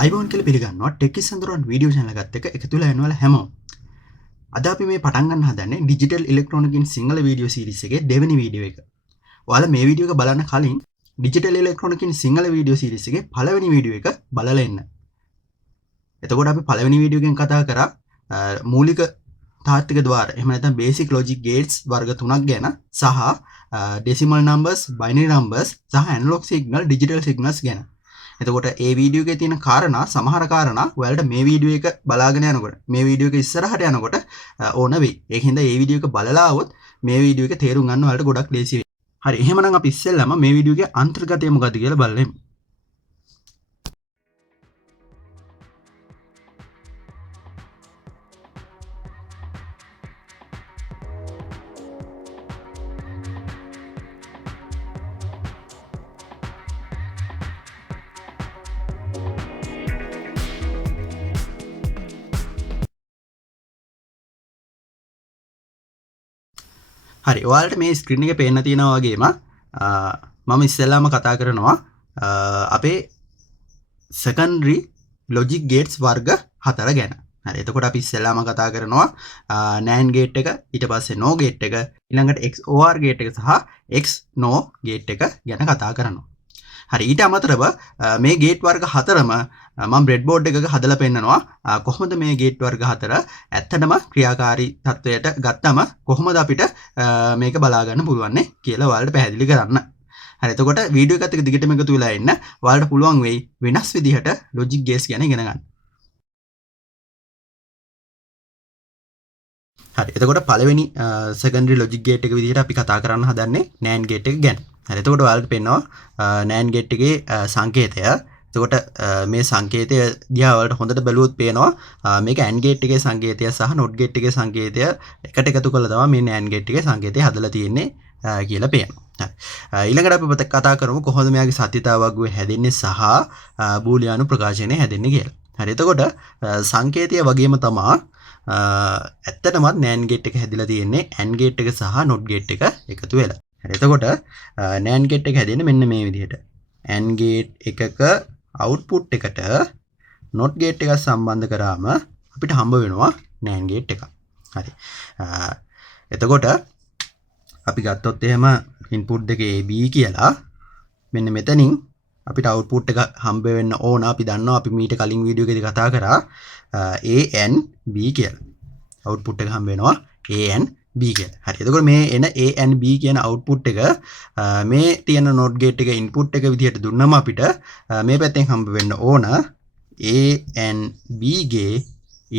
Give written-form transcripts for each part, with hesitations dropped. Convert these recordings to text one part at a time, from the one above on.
අයිබෝන් කියලා පිළිගන්නවා ටෙක්කිස් සඳරුවන් වීඩියෝ channel එකත් එක්ක එකතු වෙලා යනවා හැමෝම. අද අපි මේ පටන් ගන්න හදන්නේ ඩිජිටල් ඉලෙක්ට්‍රොනික ඉන් සිංහල වීඩියෝ සීරීස් එකේ දෙවෙනි වීඩියෝ එක. ඔයාලා මේ වීඩියෝ එක බලන්න කලින් ඩිජිටල් ඉලෙක්ට්‍රොනික ඉන් සිංහල වීඩියෝ සීරීස් එකේ පළවෙනි වීඩියෝ එක බලලා එන්න. එතකොට අපි පළවෙනි වීඩියෝ එකෙන් කතා කරා මූලික තාර්කික ద్వාර එහෙම නැත්නම් බේසික් ලොජික් ගේට්ස් වර්ග 3ක් ගැන සහ ඩෙසිමල් නම්බර්ස්, බයිනරි නම්බර්ස් සහ ඇනලොග් සිග්නල්, ඩිජිටල් සිග්නල්ස් ගැන. එතකොට ඒ වීඩියෝ එකේ තියෙන කාරණා සමහර කාරණා ඔයාලට මේ වීඩියෝ එක බලාගෙන යනකොට මේ වීඩියෝ එක ඉස්සරහට යනකොට ඕන වෙයි. ඒකින්ද මේ වීඩියෝ එක බලලා આવොත් මේ වීඩියෝ එක තේරුම් ගන්න ඔයාලට ගොඩක් ලේසි වෙයි. හරි එහෙනම් අපි ඉස්සෙල්ලාම මේ වීඩියෝ එකේ අන්තර්ගතය මොකක්ද කියලා බලමු. හරි ඔයාලට මේ ස්ක්‍රීන් එකේ පේන්න තියෙනවා වගේම මම ඉස්සෙල්ලාම කතා කරනවා අපේ සෙකන්ඩරි ලොජික් ගේට්ස් වර්ග 4 ගැන. හරි එතකොට අපි ඉස්සෙල්ලාම කතා කරනවා NAND ගේට් එක, ඊට පස්සේ NOR ගේට් එක, ඊළඟට XOR ගේට් එක සහ XNOR ගේට් එක ගැන කතා කරනවා. හරි ඊට අමතරව මේ ගේට් වර්ග 4ම මම බ්‍රෙඩ් බෝඩ් එකක හදලා පෙන්නනවා කොහොමද මේ ගේට් වර්ග 4 ඇත්තටම ක්‍රියාකාරී තත්වයට ගත්තම කොහොමද අපිට මේක බලා ගන්න පුළුවන් කියලා ඔයාලට පැහැදිලි කරන්න. හරි එතකොට වීඩියෝ එකත් එක්ක දිගටම එකතු වෙලා ඉන්න. ඔයාලට පුළුවන් වෙයි වෙනස් විදිහට ලොජික් ගේට්ස් ගැන ඉගෙන ගන්න. හරි එතකොට පළවෙනි සෙකන්ඩරි ලොජික් ගේට් එක විදිහට අපි කතා කරන්න හදන්නේ NAND ගේට් එක ගැන. හරි එතකොට ඔයාලට පේනවා NAND ගේට් එකේ සංකේතය. එතකොට මේ සංකේතය දිහා වලට හොඳට බැලුවොත් පේනවා මේක AND ගේට් එකේ සංකේතය සහ NOT ගේට් එකේ සංකේතය එකට එකතු කරලා තමයි මේ NAND ගේට් එකේ සංකේතය හදලා තියෙන්නේ කියලා පේනවා. හරි ඊළඟට අපි කතා කරමු කොහොමද මෙයාගේ සත්‍යතාවයක් හැදෙන්නේ සහ බූලියානු ප්‍රකාශනය හැදෙන්නේ කියලා. හරි එතකොට සංකේතය වගේම තමයි ඇත්තටම NAND ගේට් එක හැදිලා තියෙන්නේ AND ගේට් එක සහ NOT ගේට් එක එකතු වෙලා. හරි එතකොට NAND ගේට් එක හැදෙන්නේ මෙන්න මේ විදිහට. AND ගේට් එකක අවුට්පුට් එකට NOT ගේට් එක සම්බන්ධ කරාම අපිට හම්බ වෙනවා NAND ගේට් එක. හරි. එතකොට අපි ගත්තොත් එහෙම ඉන්පුට් දෙකේ A B කියලා මෙන්න මෙතනින් අපිට අවුට්පුට් එක හම්බ වෙන්න ඕන. අපි දන්නවා අපි මීට කලින් වීඩියෝ එකේදී කතා කරා A and B කියලා. අවුට්පුට් එක හම්බ වෙනවා A and B කියලා. හරි. එතකොට මේ එන A and B කියන අවුට්පුට් එක මේ තියෙන NOT ගේට් එක ඉන්පුට් එක විදිහට දුන්නම අපිට මේ පැත්තෙන් හම්බ වෙන්න ඕන A and B ගේ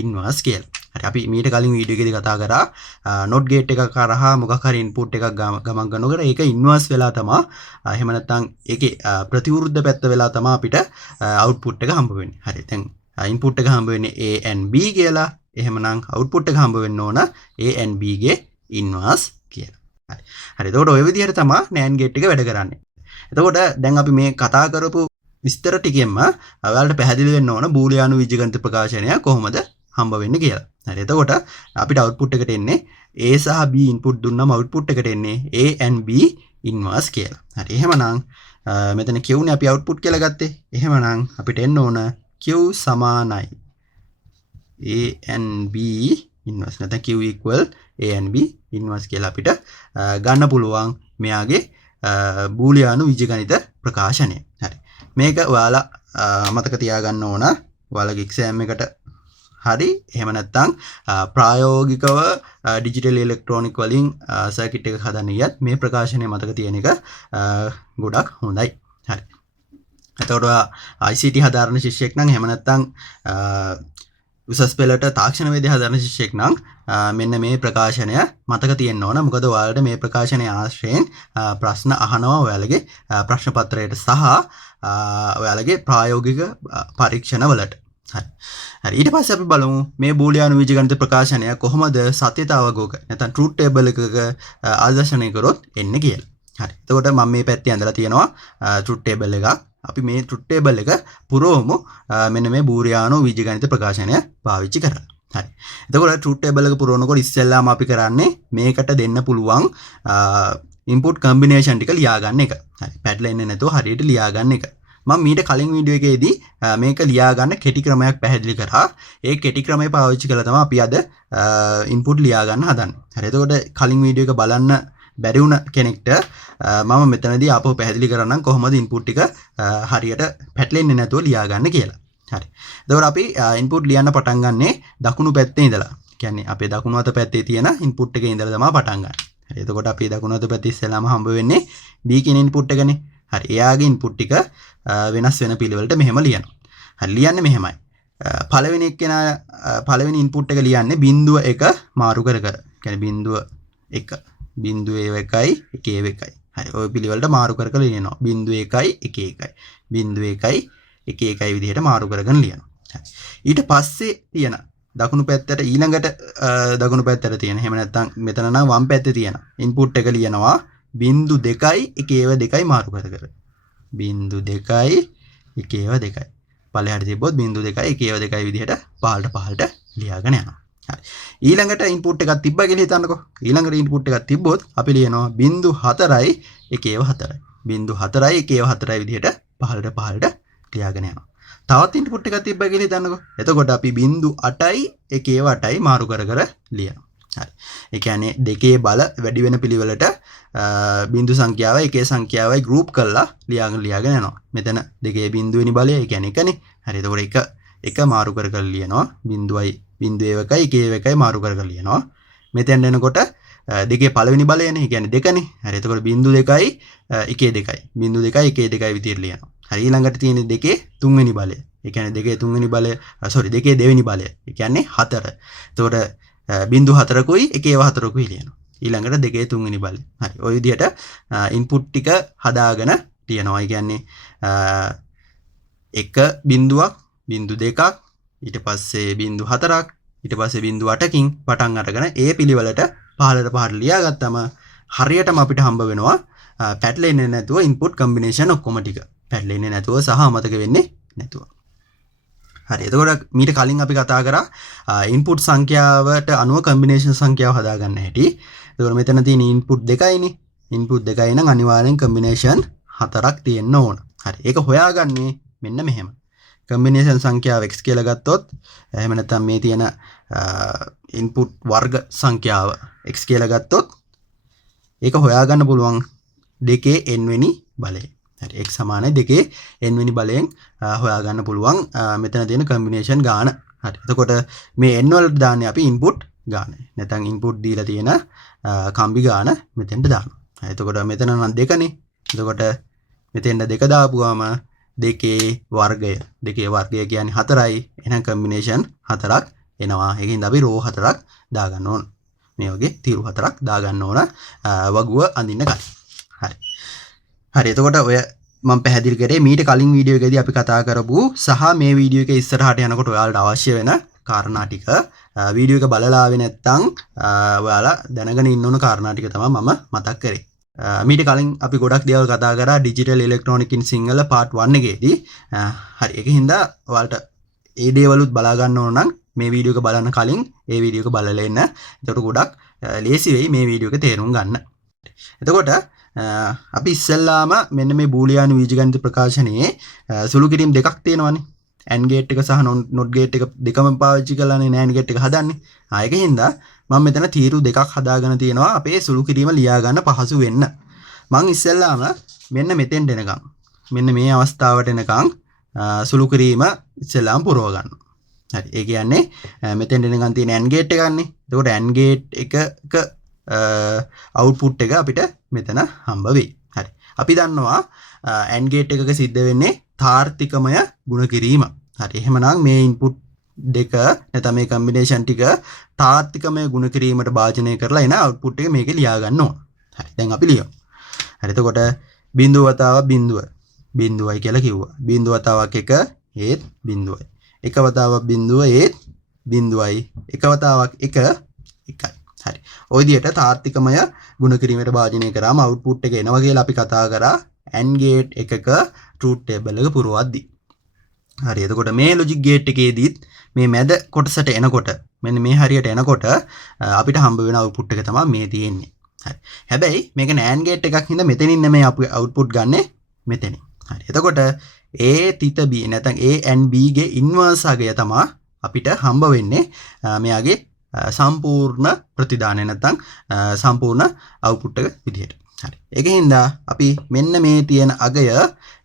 ඉන්වර්ස් කියලා. හරි අපි මීට කලින් වීඩියෝ එකේදී කතා කරා NOT ගේට් එක කරහා මොකක් හරි ඉන්පුට් එකක් ගමන් කරනකොට ඒක ඉන්වර්ස් වෙලා තමයි එහෙම නැත්නම් ඒකේ ප්‍රතිවිරුද්ධ පැත්ත වෙලා තමයි අපිට අවුට්පුට් එක හම්බ වෙන්නේ. හරි. දැන් ඉන්පුට් එක හම්බ වෙන්නේ A and B කියලා. එහෙමනම් අවුට්පුට් එක හම්බ වෙන්න ඕන A and B ගේ ඉන්වර්ස් කියලා. හරි. හරි. එතකොට ඔය විදිහට තමයි NAND ගේට් එක වැඩ කරන්නේ. එතකොට දැන් අපි මේ කතා කරපු විස්තර ටිකෙන්ම ඔයාලට පැහැදිලි වෙන්න ඕන බූලියානු බීජගණිත ප්‍රකාශනය කොහොමද හම්බ වෙන්නේ කියලා. හරි. එතකොට අපිට අවුට්පුට් එකට එන්නේ A සහ B ඉන්පුට් දුන්නම අවුට්පුට් එකට එන්නේ A and B ඉන්වර්ස් කියලා. හරි. එහෙමනම් මෙතන Q නේ අපි අවුට්පුට් කියලා ගත්තේ. එහෙමනම් අපිට එන්න ඕන Q සමානයි A and B ඉන්වර්ස් නැත්නම් Q equal A and B inverse කියලා අපිට ගන්න පුළුවන් මෙයාගේ බූලියානු බීජගණිත ප්‍රකාශනය. හරි. මේක ඔයාලා මතක තියාගන්න ඕන. ඔයාලගේ එක්සෑම් එකට හරි එහෙම නැත්නම් ප්‍රායෝගිකව ඩිජිටල් ඉලෙක්ට්‍රොනික වලින් සර්කිට් එක හදන්න ගියත් මේ ප්‍රකාශනය මතක තියෙන එක ගොඩක් හොඳයි. හරි. එතකොට ICT හදාරන ශිෂ්‍යෙක් නම් එහෙම නැත්නම් උසස් පෙළට තාක්ෂණ වේදේ හදාරන ශිෂ්‍යෙක් නම් මෙන්න මේ ප්‍රකාශනය මතක තියෙන්න ඕන. මොකද ඔයාලට මේ ප්‍රකාශනය ආශ්‍රයෙන් ප්‍රශ්න අහනවා ඔයාලගේ ප්‍රශ්න පත්‍රයට සහ ඔයාලගේ ප්‍රායෝගික පරීක්ෂණ වලට. හරි. හරි ඊට පස්සේ අපි බලමු මේ බූලියානු බීජගණිත ප්‍රකාශනය කොහොමද සත්‍යතාවගෝක නැත්නම් ට්‍රූත් ටේබල් එකක ආදර්ශනය කරොත් එන්නේ කියලා. හරි. එතකොට මම මේ පැත්තේ ඇඳලා තියෙනවා ට්‍රූත් ටේබල් එකක්. අපි මේ ට්‍රූත් ටේබල් එක පුරවමු මෙන්න මේ බූලියානු බීජගණිත ප්‍රකාශනය පාවිච්චි කරලා. හරි. එතකොට ට්‍රූත් ටේබල් එක පුරවනකොට ඉස්සෙල්ලාම අපි කරන්නේ මේකට දෙන්න පුළුවන් ඉන්පුට් කම්බිනේෂන් ටික ලියා ගන්න එක. හරි. පැටලෙන්නේ නැතුව හරියට ලියා ගන්න එක. මම මීට කලින් වීඩියෝ එකේදී මේක ලියා ගන්න කෙටි ක්‍රමයක් පැහැදිලි කරා. ඒ කෙටි ක්‍රමය පාවිච්චි කරලා තමයි අපි අද ඉන්පුට් ලියා ගන්න හදන්නේ. හරි. එතකොට කලින් වීඩියෝ එක බලන්න බැරි වුණ කෙනෙක්ට මම මෙතනදී ආපහු පැහැදිලි කරන්නම් කොහොමද ඉන්පුට් ටික හරියට පැටලෙන්නේ නැතුව ලියා ගන්න කියලා. හරි. එතකොට අපි ඉන්පුට් ලියන්න පටන් ගන්නේ දකුණු පැත්තේ ඉඳලා. කියන්නේ අපේ දකුණු අත පැත්තේ තියෙන ඉන්පුට් එකේ ඉඳලා තමයි පටන් ගන්න. හරි. එතකොට අපි දකුණු අත පැත්තේ ඉස්සෙල්ලාම හම්බ වෙන්නේ B කියන ඉන්පුට් එකනේ. හරි. එයාගේ ඉන්පුට් ටික වෙනස් වෙන පිළිවෙලට මෙහෙම ලියනවා. හරි. ලියන්නේ මෙහෙමයි. පළවෙනි එක්කෙනා පළවෙනි ඉන්පුට් එක ලියන්නේ බිංදුව 1 මාරු කර කර. කියන්නේ බිංදුව 1 බිංදුව 1යි 1 1යි. හරි. ওই පිළිවෙලට මාරු කර කර ලියනවා. බිංදුව 1යි 1 1යි. බිංදුව 1යි 1 1යි විදිහට මාරු කරගෙන ලියනවා. හරි. ඊට පස්සේ තියෙන දකුණු පැත්තට ඊළඟට දකුණු පැත්තට තියෙන. එහෙම නැත්නම් මෙතන නම් වම් පැත්තේ තියෙන ඉන්පුට් එක ලියනවා බිංදු 2යි 1 2යි මාරු කර කර. බිංදු 2යි 1 2යි. පළහැට තිබ්බොත් බිංදු 2යි 1 2යි විදිහට පහළට ලියාගෙන යනවා. හරි. ඊළඟට ඉන්පුට් එකක් තිබ්බා කියලා හිතන්නකෝ. ඊළඟට ඉන්පුට් එකක් තිබ්බොත් අපි ලියනවා බිංදු 4යි 1 4යි. බිංදු 4යි 1 4යි විදිහට පහළට ලියාගෙන යනවා. තවත් ඉන්පුට් එකක් තිබ්බා කියලා හිතන්නකෝ. එතකොට අපි බිංදු 8යි 1 8යි මාරු කර ලියනවා. හරි. ඒ කියන්නේ දෙකේ බල වැඩි වෙන පිළිවෙලට බිංදු සංඛ්‍යාවයි එකේ සංඛ්‍යාවයි ගෲප් කරලා ලියාගෙන යනවා. මෙතන දෙකේ බිංදුවෙනි බලය ඒ කියන්නේ එකනේ. හරි. එතකොට එක මාරු කර ලියනවා. බිංදුවයි බිංදුව 1යි 1 1යි මාරු කර ලියනවා. මෙතෙන් එනකොට දෙකේ පළවෙනි බලයනේ. ඒ කියන්නේ දෙකනේ. හරි. එතකොට බිංදු 2යි 1 2යි. බිංදු 2යි 1 2යි විදිහට ලියනවා. හරි. ඊළඟට තියෙන දෙකේ තුන්වෙනි බලය. ඒ කියන්නේ දෙකේ තුන්වෙනි බලය දෙකේ දෙවෙනි බලය. ඒ කියන්නේ 4. එතකොට බිංදු 4කුයි 1 4කුයි ලියනවා. ඊළඟට දෙකේ තුන්වෙනි බලය. හරි. ওই විදිහට ඉන්පුට් ටික හදාගෙන ලියනවා. ඒ කියන්නේ එක බිංදුවක්, බිංදු දෙකක්, ඊට පස්සේ බිංදු 4ක්, ඊට පස්සේ බිංදු 8කින් පටන් අරගෙන ඒ පිළිවෙලට පහළට ලියාගත්තම හරියටම අපිට හම්බ වෙනවා පැටලෙන්නේ නැතුව ඉන්පුට් කම්බිනේෂන් ඔක්කොම ටික. පැටලෙන්නේ නැතුව සහ අමතක වෙන්නේ නැතුව. හරි. එතකොට මීට කලින් අපි කතා කරා ඉන්පුට් සංඛ්‍යාවට අනුව කම්බිනේෂන් සංඛ්‍යාව හදාගන්න හැටි. එතකොට මෙතන තියෙන ඉන්පුට් දෙකයිනේ. ඉන්පුට් දෙකයි නම් අනිවාර්යෙන් කම්බිනේෂන් 4ක් තියෙන්න ඕන. හරි. ඒක හොයාගන්නේ මෙන්න මෙහෙම. කම්බිනේෂන් සංඛ්‍යාව x කියලා ගත්තොත් එහෙම නැත්නම් මේ තියෙන ඉන්පුට් වර්ග සංඛ්‍යාව x කියලා ගත්තොත් ඒක හොයාගන්න පුළුවන් දෙකේ n වෙනි බලය. හරි. x සමානයි දෙකේ n වෙනි බලයෙන් හොයාගන්න පුළුවන් මෙතන තියෙන කම්බිනේෂන් ගාන. හරි. එතකොට මේ n වලට දාන්නේ අපි ඉන්පුට් ගාන. නැත්නම් ඉන්පුට් දීලා තියෙන කම්බි ගාන මෙතෙන්ට දානවා. හරි. එතකොට මෙතන නම් දෙකනේ. එතකොට මෙතෙන්ට දෙක දාපුවාම දෙකේ වර්ගය කියන්නේ 4යි. එහෙනම් කම්බිනේෂන් 4ක් එනවා. ඒකින්ද අපි රෝ 4ක් දාගන්න ඕන. මේ වගේ තීරු 4ක් දාගන්න ඕන වගුව අඳින්න කලින්. හරි. හරි. එතකොට ඔය මම පැහැදිලි කරේ මීට කලින් වීඩියෝ එකේදී අපි කතා කරපු සහ මේ වීඩියෝ එක ඉස්සරහට යනකොට ඔයාලට අවශ්‍ය වෙන කාරණා ටික වීඩියෝ එක බලලා ආවේ නැත්නම් ඔයාලා දැනගෙන ඉන්න ඕන කාරණා ටික තමයි මම මතක් කරේ. මීට කලින් අපි ගොඩක් දේවල් කතා කරා ඩිජිටල් ඉලෙක්ට්‍රොනික ඉන් සිංහල පාර්ට් 1 එකේදී. හරි. ඒකින්ද ඔයාලට ඒ දේවලුත් බලා ගන්න ඕන නම් මේ වීඩියෝ එක බලන්න කලින් ඒ වීඩියෝ එක බලලා එන්න. එතකොට ගොඩක් ලේසි වෙයි මේ වීඩියෝ එක තේරුම් ගන්න. එතකොට අපි ඉස්සෙල්ලාම මෙන්න මේ බූලියානු බීජගණිත ප්‍රකාශනයේ සුළු කිරීම් දෙකක් තියෙනවානේ. AND ගේට් එක සහ NOT ගේට් එක දෙකම පාවිච්චි කරලානේ NAND ගේට් එක හදන්නේ. ඒකින්ද මම මෙතන තීරු දෙකක් හදාගෙන තියෙනවා අපේ සුළු කිරීම ලියා ගන්න පහසු වෙන්න. මම ඉස්සෙල්ලාම මෙන්න මෙතෙන්ට එනකම් මෙන්න මේ අවස්ථාවට එනකම් සුළු කිරීම ඉස්සෙල්ලාම පුරව ගන්නවා. හරි. ඒ කියන්නේ මෙතෙන්ට එනකම් තියෙන AND ගේට් එකන්නේ. එතකොට AND ගේට් එකක අවුට්පුට් එක අපිට මෙතන හම්බ වෙයි. හරි. අපි දන්නවා AND ගේට් එකක සිද්ධ වෙන්නේ තාර්කිකමය ගුණ කිරීම. හරි. එහෙමනම් මේ ඉන්පුට් දෙක නැත්නම් මේ කම්බිනේෂන් ටික තාර්කිකමය ගුණ කිරීමට භාජනය කරලා එන අවුට්පුට් එක මේකේ ලියා ගන්න ඕන. හරි. දැන් අපි ලියමු. හරි. එතකොට බිංදුව වතාවක් බිංදුවයි කියලා කිව්වා. බිංදුව වතාවක් 1 ඒත් බිංදුවයි. එක වතාවක් බිංදුව ඒත් බිංදුවයි. එක වතාවක් 1 1යි. හරි. ওই විදිහට තාර්කිකමය ගුණ කිරීමට භාජනය කරාම අවුට්පුට් එක එනවා කියලා අපි කතා කරා AND ගේට් එකක ට්‍රූත් ටේබල් එක පුරවද්දි. හරි. එතකොට මේ ලොජික් ගේට් එකේදීත් මේ මැද කොටසට එනකොට මෙන්න මේ හරියට එනකොට අපිට හම්බ වෙන අවුට්පුට් එක තමයි මේ තියෙන්නේ. හරි. හැබැයි මේක NAND ගේට් එකක් හින්දා මෙතනින් නෙමෙයි අපි අවුට්පුට් ගන්නෙ මෙතනින්. හරි. එතකොට A තිත B නැත්නම් A and B ගේ ඉන්වර්ස් අගය තමයි අපිට හම්බ වෙන්නේ මෙයාගේ සම්පූර්ණ ප්‍රතිදානය නැත්නම් සම්පූර්ණ අවුට්පුට් එක විදිහට. හරි. ඒකෙන්ද අපි මෙන්න මේ තියෙන අගය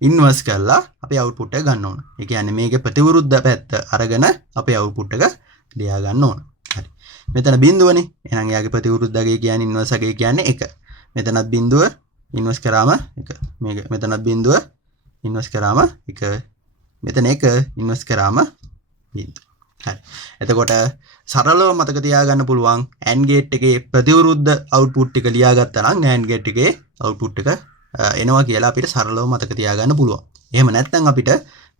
ඉන්වර්ස් කරලා අපේ අවුට්පුට් එක ගන්න ඕන. ඒ කියන්නේ මේකේ ප්‍රතිවිරුද්ධ පැත්ත අරගෙන අපේ අවුට්පුට් එක ලියා ගන්න ඕන. හරි. මෙතන බිඳුවනේ. එහෙනම් එයාගේ ප්‍රතිවිරුද්ධ අගය කියන්නේ ඉන්වර්ස් අගය කියන්නේ 1. මෙතනත් බිඳුව ඉන්වර්ස් කරාම 1. මේක මෙතනත් බිඳුව ඉන්වර්ස් කරාම 1. මෙතන 1 ඉන්වර්ස් කරාම බිඳුව. හරි. එතකොට සරලව මතක තියාගන්න පුළුවන් AND gate එකේ ප්‍රතිවිරුද්ධ output එක ලියාගත්තා නම් NAND gate එකේ output එක එනවා කියලා අපිට සරලව මතක තියාගන්න පුළුවන්. එහෙම නැත්නම් අපිට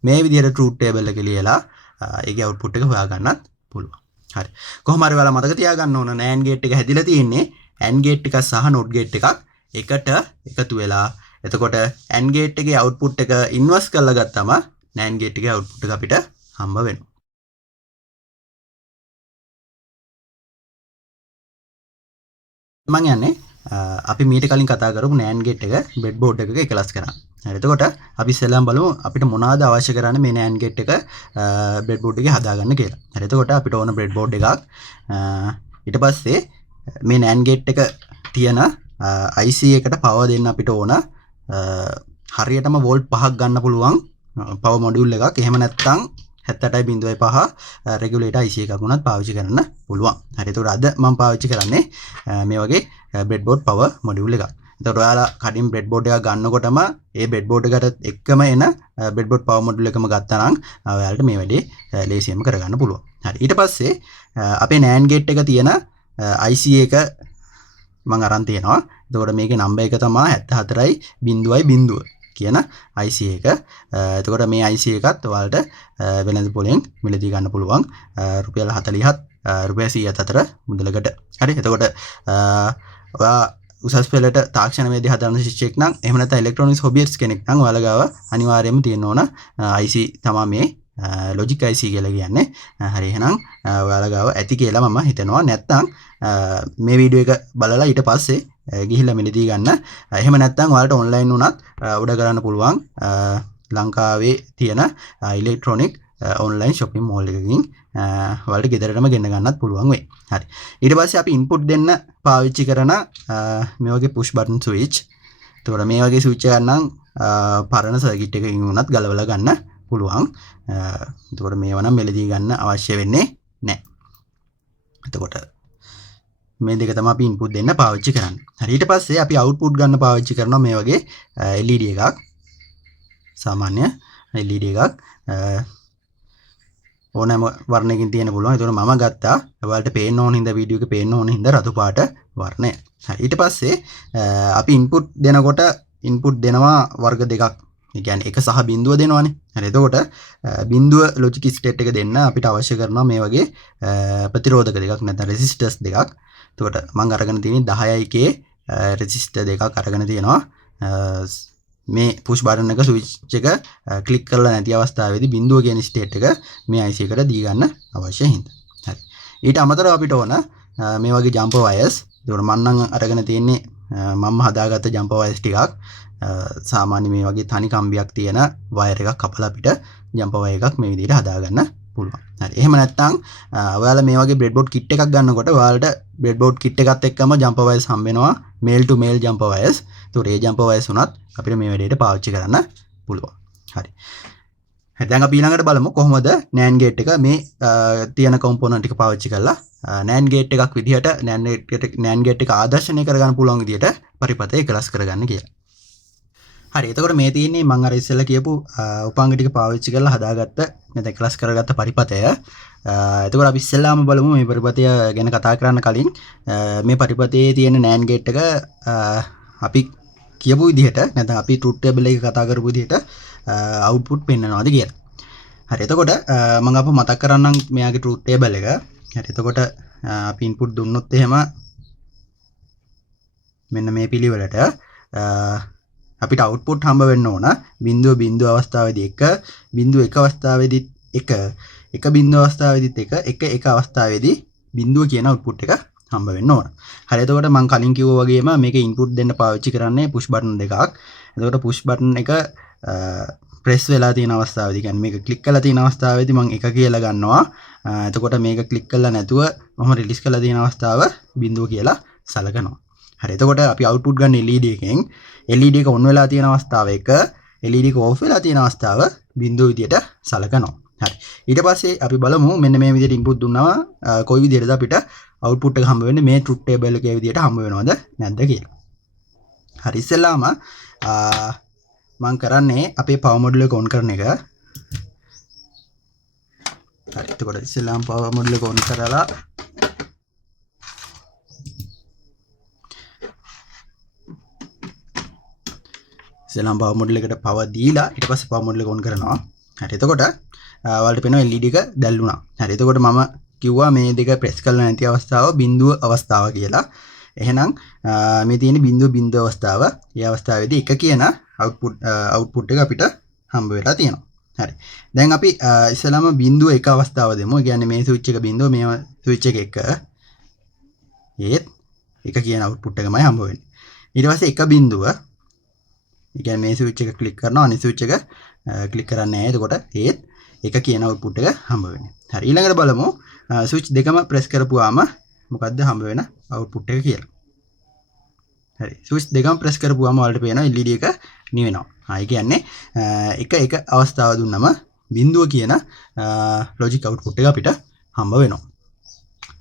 මේ විදිහට truth table එක ලියලා ඒකේ output එක හොයාගන්නත් පුළුවන්. හරි. කොහොම හරි ඔයාලා මතක තියාගන්න ඕන NAND gate එක හැදිලා තියෙන්නේ AND gate එකක් සහ NOT gate එකක් එකට එකතු වෙලා. එතකොට AND gate එකේ output එක inverse කරලා ගත්තම NAND gate එකේ output එක අපිට හම්බ වෙනවා. මම යන්නේ අපි මීට කලින් කතා කරපු NAND gate එක breadboard එකක එකලස් කරා. හරි. එතකොට අපි ඉස්සෙල්ලාම බලමු අපිට මොනවාද අවශ්‍ය කරන්නේ මේ NAND gate එක breadboard එකේ හදාගන්න කියලා. හරි. එතකොට අපිට ඕන breadboard එකක් ඊට පස්සේ මේ NAND gate එක තියෙන IC එකට power දෙන්න අපිට ඕන හරියටම volt 5ක් ගන්න පුළුවන් power module එකක්. එහෙම නැත්නම් 78.5 regulator IC එකක් වුණත් පාවිච්චි කරන්න පුළුවන්. හරි. ඒතකොට අද මම පාවිච්චි කරන්නේ මේ වගේ breadboard power module එකක්. ඒතකොට ඔයාලා කඩින් breadboard එකක් ගන්නකොටම ඒ breadboard එකට එක්කම එන breadboard power module එකම ගත්තා නම් ඔයාලට මේ වැඩේ ලේසියෙන්ම කරගන්න පුළුවන්. හරි. ඊට පස්සේ අපේ NAND gate එක තියෙන IC එක මම අරන් තියෙනවා. එතකොට මේකේ නම්බර් එක තමයි 74.0 කියන IC එක. එතකොට මේ IC එකත් ඔයාලට වෙළඳ පොලෙන් මිලදී ගන්න පුළුවන් රුපියල් 40ත් රුපියල් 100ත් අතර මුදලකට. හරි. එතකොට ඔයා උසස් පෙළට තාක්ෂණ වේදී හදන ශිෂ්‍යයෙක් නම් එහෙම නැත්නම් ඉලෙක්ට්‍රොනික්ස් හොබියර්ස් කෙනෙක් නම් ඔයාලා ගාව අනිවාර්යයෙන්ම තියෙන්න ඕන IC තමයි මේ logic IC කියලා කියන්නේ. හරි. එහෙනම් ඔයාලා ගාව ඇති කියලා මම හිතනවා. නැත්නම් මේ වීඩියෝ එක බලලා ඊට පස්සේ ගිහිල්ලා මිලදී ගන්න. එහෙම නැත්නම් ඔයාලට ඔන්ලයින් උනත් උඩ කරන්න පුළුවන් ලංකාවේ තියෙන ඉලෙක්ට්‍රොනික ඔන්ලයින් shopping mall එකකින් ඔයාලට ගෙදරටම ගෙන්න ගන්නත් පුළුවන් වෙයි. හරි. ඊට පස්සේ අපි input දෙන්න පාවිච්චි කරන මේ වගේ push button switch. එතකොට මේ වගේ switch එකක් නම් පරණ circuit එකකින් උනත් ගලවලා ගන්න පුළුවන්. එතකොට මේවා නම් මෙලදී ගන්න අවශ්‍ය වෙන්නේ නැහැ. එතකොට මේ දෙක තමයි අපි input දෙන්න පාවිච්චි කරන්නේ. හරි. ඊට පස්සේ අපි output ගන්න පාවිච්චි කරනවා මේ වගේ LED එකක්. සාමාන්‍ය LED එකක් ඕනෑම වර්ණයකින් තියෙන පුළුවන්. ඒතකොට මම ගත්තා ඔයාලට පේන්න ඕන හින්දා වීඩියෝ එකේ පේන්න ඕන හින්දා රතු පාට වර්ණය. හරි. ඊට පස්සේ අපි input දෙනකොට input දෙනවා වර්ග දෙකක්. ඒ කියන්නේ 1 සහ බිඳුව දෙනවානේ. හරි. එතකොට බිඳුව logic state එක දෙන්න අපිට අවශ්‍ය කරනවා මේ වගේ ප්‍රතිරෝධක දෙකක් නැත්නම් resistors දෙකක්. එතකොට මම අරගෙන තියෙන්නේ 10k resistor දෙකක් අරගෙන තියෙනවා. මේ push button එක switch එක click කරලා නැති අවස්ථාවේදී බිඳුව කියන state එක මේ IC එකට දී ගන්න අවශ්‍ය හින්දා. හරි. ඊට අමතරව අපිට ඕන මේ වගේ jumper wires. එතකොට මම නම් අරගෙන තියෙන්නේ මම හදාගත්ත jumper wires ටිකක්. සාමාන්‍ය මේ වගේ තනි කම්බියක් තියෙන වයර් එකක් කපලා අපිට ජම්පර් වයර් එකක් මේ විදිහට හදාගන්න පුළුවන්. හරි. එහෙම නැත්නම් ඔයාලා මේ වගේ breadboard kit එකක් ගන්නකොට ඔයාලට breadboard kit එකත් එක්කම jumper wires හම්බ වෙනවා male to male jumper wires. ඒතකොට ඒ jumper wires උනත් අපිට මේ වැඩේට පාවිච්චි කරන්න පුළුවන්. හරි. හරි. දැන් අපි ඊළඟට බලමු කොහොමද NAND gate එක මේ තියෙන component ටික පාවිච්චි කරලා NAND gate එකක් විදිහට NAND gate එක ආදර්ශනීය කරගන්න පුළුවන් විදිහට පරිපථය එකලස් කරගන්න කියලා. හරි. එතකොට මේ තියෙන්නේ මම අර ඉස්සෙල්ලා කියපු උපාංග ටික පාවිච්චි කරලා හදාගත්ත නැත්නම් ක්ලාස් කරගත්ත පරිපථය. එතකොට අපි ඉස්සෙල්ලාම බලමු මේ පරිපථය ගැන කතා කරන්න කලින් මේ පරිපථයේ තියෙන NAND gate එක අපි කියපු විදිහට නැත්නම් අපි truth table එකේ කතා කරපු විදිහට output පෙන්නනවාද කියලා. හරි. එතකොට මම අප මතක් කරන්නම් මෙයාගේ truth table එක. හරි. එතකොට අපි input දුන්නොත් එහෙම මෙන්න මේ පිළිවෙලට අපිට output හම්බ වෙන්න ඕන බිඳුව බිඳුව අවස්ථාවේදී 1 බිඳුව 1 අවස්ථාවේදී 1 1 බිඳුව අවස්ථාවේදීත් 1 1 අවස්ථාවේදී බිඳුව කියන output එක හම්බ වෙන්න ඕන. හරි. එතකොට මම කලින් කිව්වා වගේම මේක input දෙන්න පාවිච්චි කරන්නේ push button දෙකක්. එතකොට push button එක ප්‍රෙස් වෙලා තියෙන අවස්ථාවේදී කියන්නේ මේක ක්ලික් කරලා තියෙන අවස්ථාවේදී මම 1 කියලා ගන්නවා. එතකොට මේක ක්ලික් කරලා නැතුව මම රිලීස් කරලා තියෙන අවස්ථාව 0 කියලා සලකනවා. හරි. එතකොට අපි output ගන්න LED එකෙන් LED එක on වෙලා තියෙන අවස්ථාව 1, LED එක off වෙලා තියෙන අවස්ථාව 0 විදියට සලකනවා. හරි. ඊට පස්සේ අපි බලමු මෙන්න මේ විදියට input දුන්නා කොයි විදියටද අපිට output එක හම්බ වෙන්නේ මේ truth table එකේ විදියට හම්බ වෙනවද නැද්ද කියලා. හරි. ඉස්සෙල්ලාම මම කරන්නේ අපේ power module එක on කරන එක. හරි. එතකොට ඉස්සෙල්ලාම power module එක on කරලා ඉස්සෙල්ලාම power module එකට power දීලා ඊට පස්සේ power module එක on කරනවා. හරි. එතකොට ඔයාලට පේනවා LED එක දැල්ුණා. හරි. එතකොට මම කිව්වා මේ දෙක ප්‍රෙස් කරලා නැති අවස්ථාව බිඳුව අවස්ථාව කියලා. එහෙනම් මේ තියෙන බිඳුව අවස්ථාව. මේ අවස්ථාවේදී 1 කියන output එක අපිට හම්බ වෙලා තියෙනවා. හරි. දැන් අපි ඉස්සෙල්ලාම බිඳුව 1 අවස්ථාව දෙමු. ඒ කියන්නේ මේ ස්විච් එක බිඳුව මේ ස්විච් එක 1. ඒත් 1 කියන output එකමයි හම්බ වෙන්නේ. ඊට පස්සේ 1 බිඳුව. ඒ කියන්නේ මේ ස්විච් එක ක්ලික් කරනවා අනිත් ස්විච් එක ක්ලික් කරන්නේ නැහැ. එතකොට ඒත් 1 කියන output එක හම්බ වෙන්නේ. හරි. ඊළඟට බලමු ස්විච් දෙකම ප්‍රෙස් කරපුවාම මොකද්ද හම්බ වෙන output එක කියලා. හරි. ස්විච් දෙකම ප්‍රෙස් කරපුවාම ඔයාලට පේනවා LED එක නිවෙනවා. ඒ කියන්නේ එක අවස්ථාව දුන්නම බිඳුව කියන logic output එක අපිට හම්බ වෙනවා.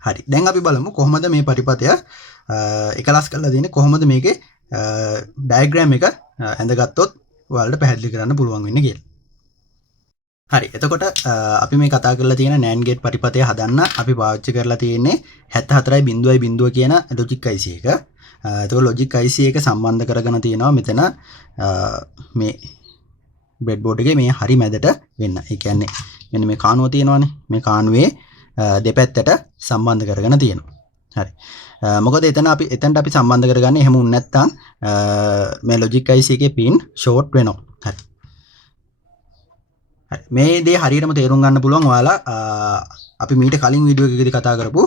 හරි. දැන් අපි බලමු කොහොමද මේ පරිපථය එකලස් කරලා දෙන්නේ කොහොමද මේකේ diagram එක ඇඳගත්තොත් ඔයාලට පැහැදිලි කරන්න පුළුවන් වෙන්නේ කියලා. හරි. එතකොට අපි මේ කතා කරලා තියෙන NAND gate පරිපථය හදන්න අපි පාවිච්චි කරලා තියෙන්නේ 74.0 කියන logic IC එක. එතකොට logic IC එක සම්බන්ධ කරගෙන තියෙනවා මෙතන මේ breadboard එකේ මේ හරි මැදට වෙන්න. ඒ කියන්නේ මෙන්න මේ කානුව තියෙනවානේ. මේ කානුවේ දෙපැත්තට සම්බන්ධ කරගෙන තියෙනවා. හරි. මොකද එතනට අපි සම්බන්ධ කරගන්නේ එහෙම වුණ නැත්නම් මේ logic IC එකේ pin short වෙනවා. හරි. මේ දේ හරියටම තේරුම් ගන්න පුළුවන් ඔයාලා අපි මීට කලින් වීඩියෝ එකකදී කතා කරපු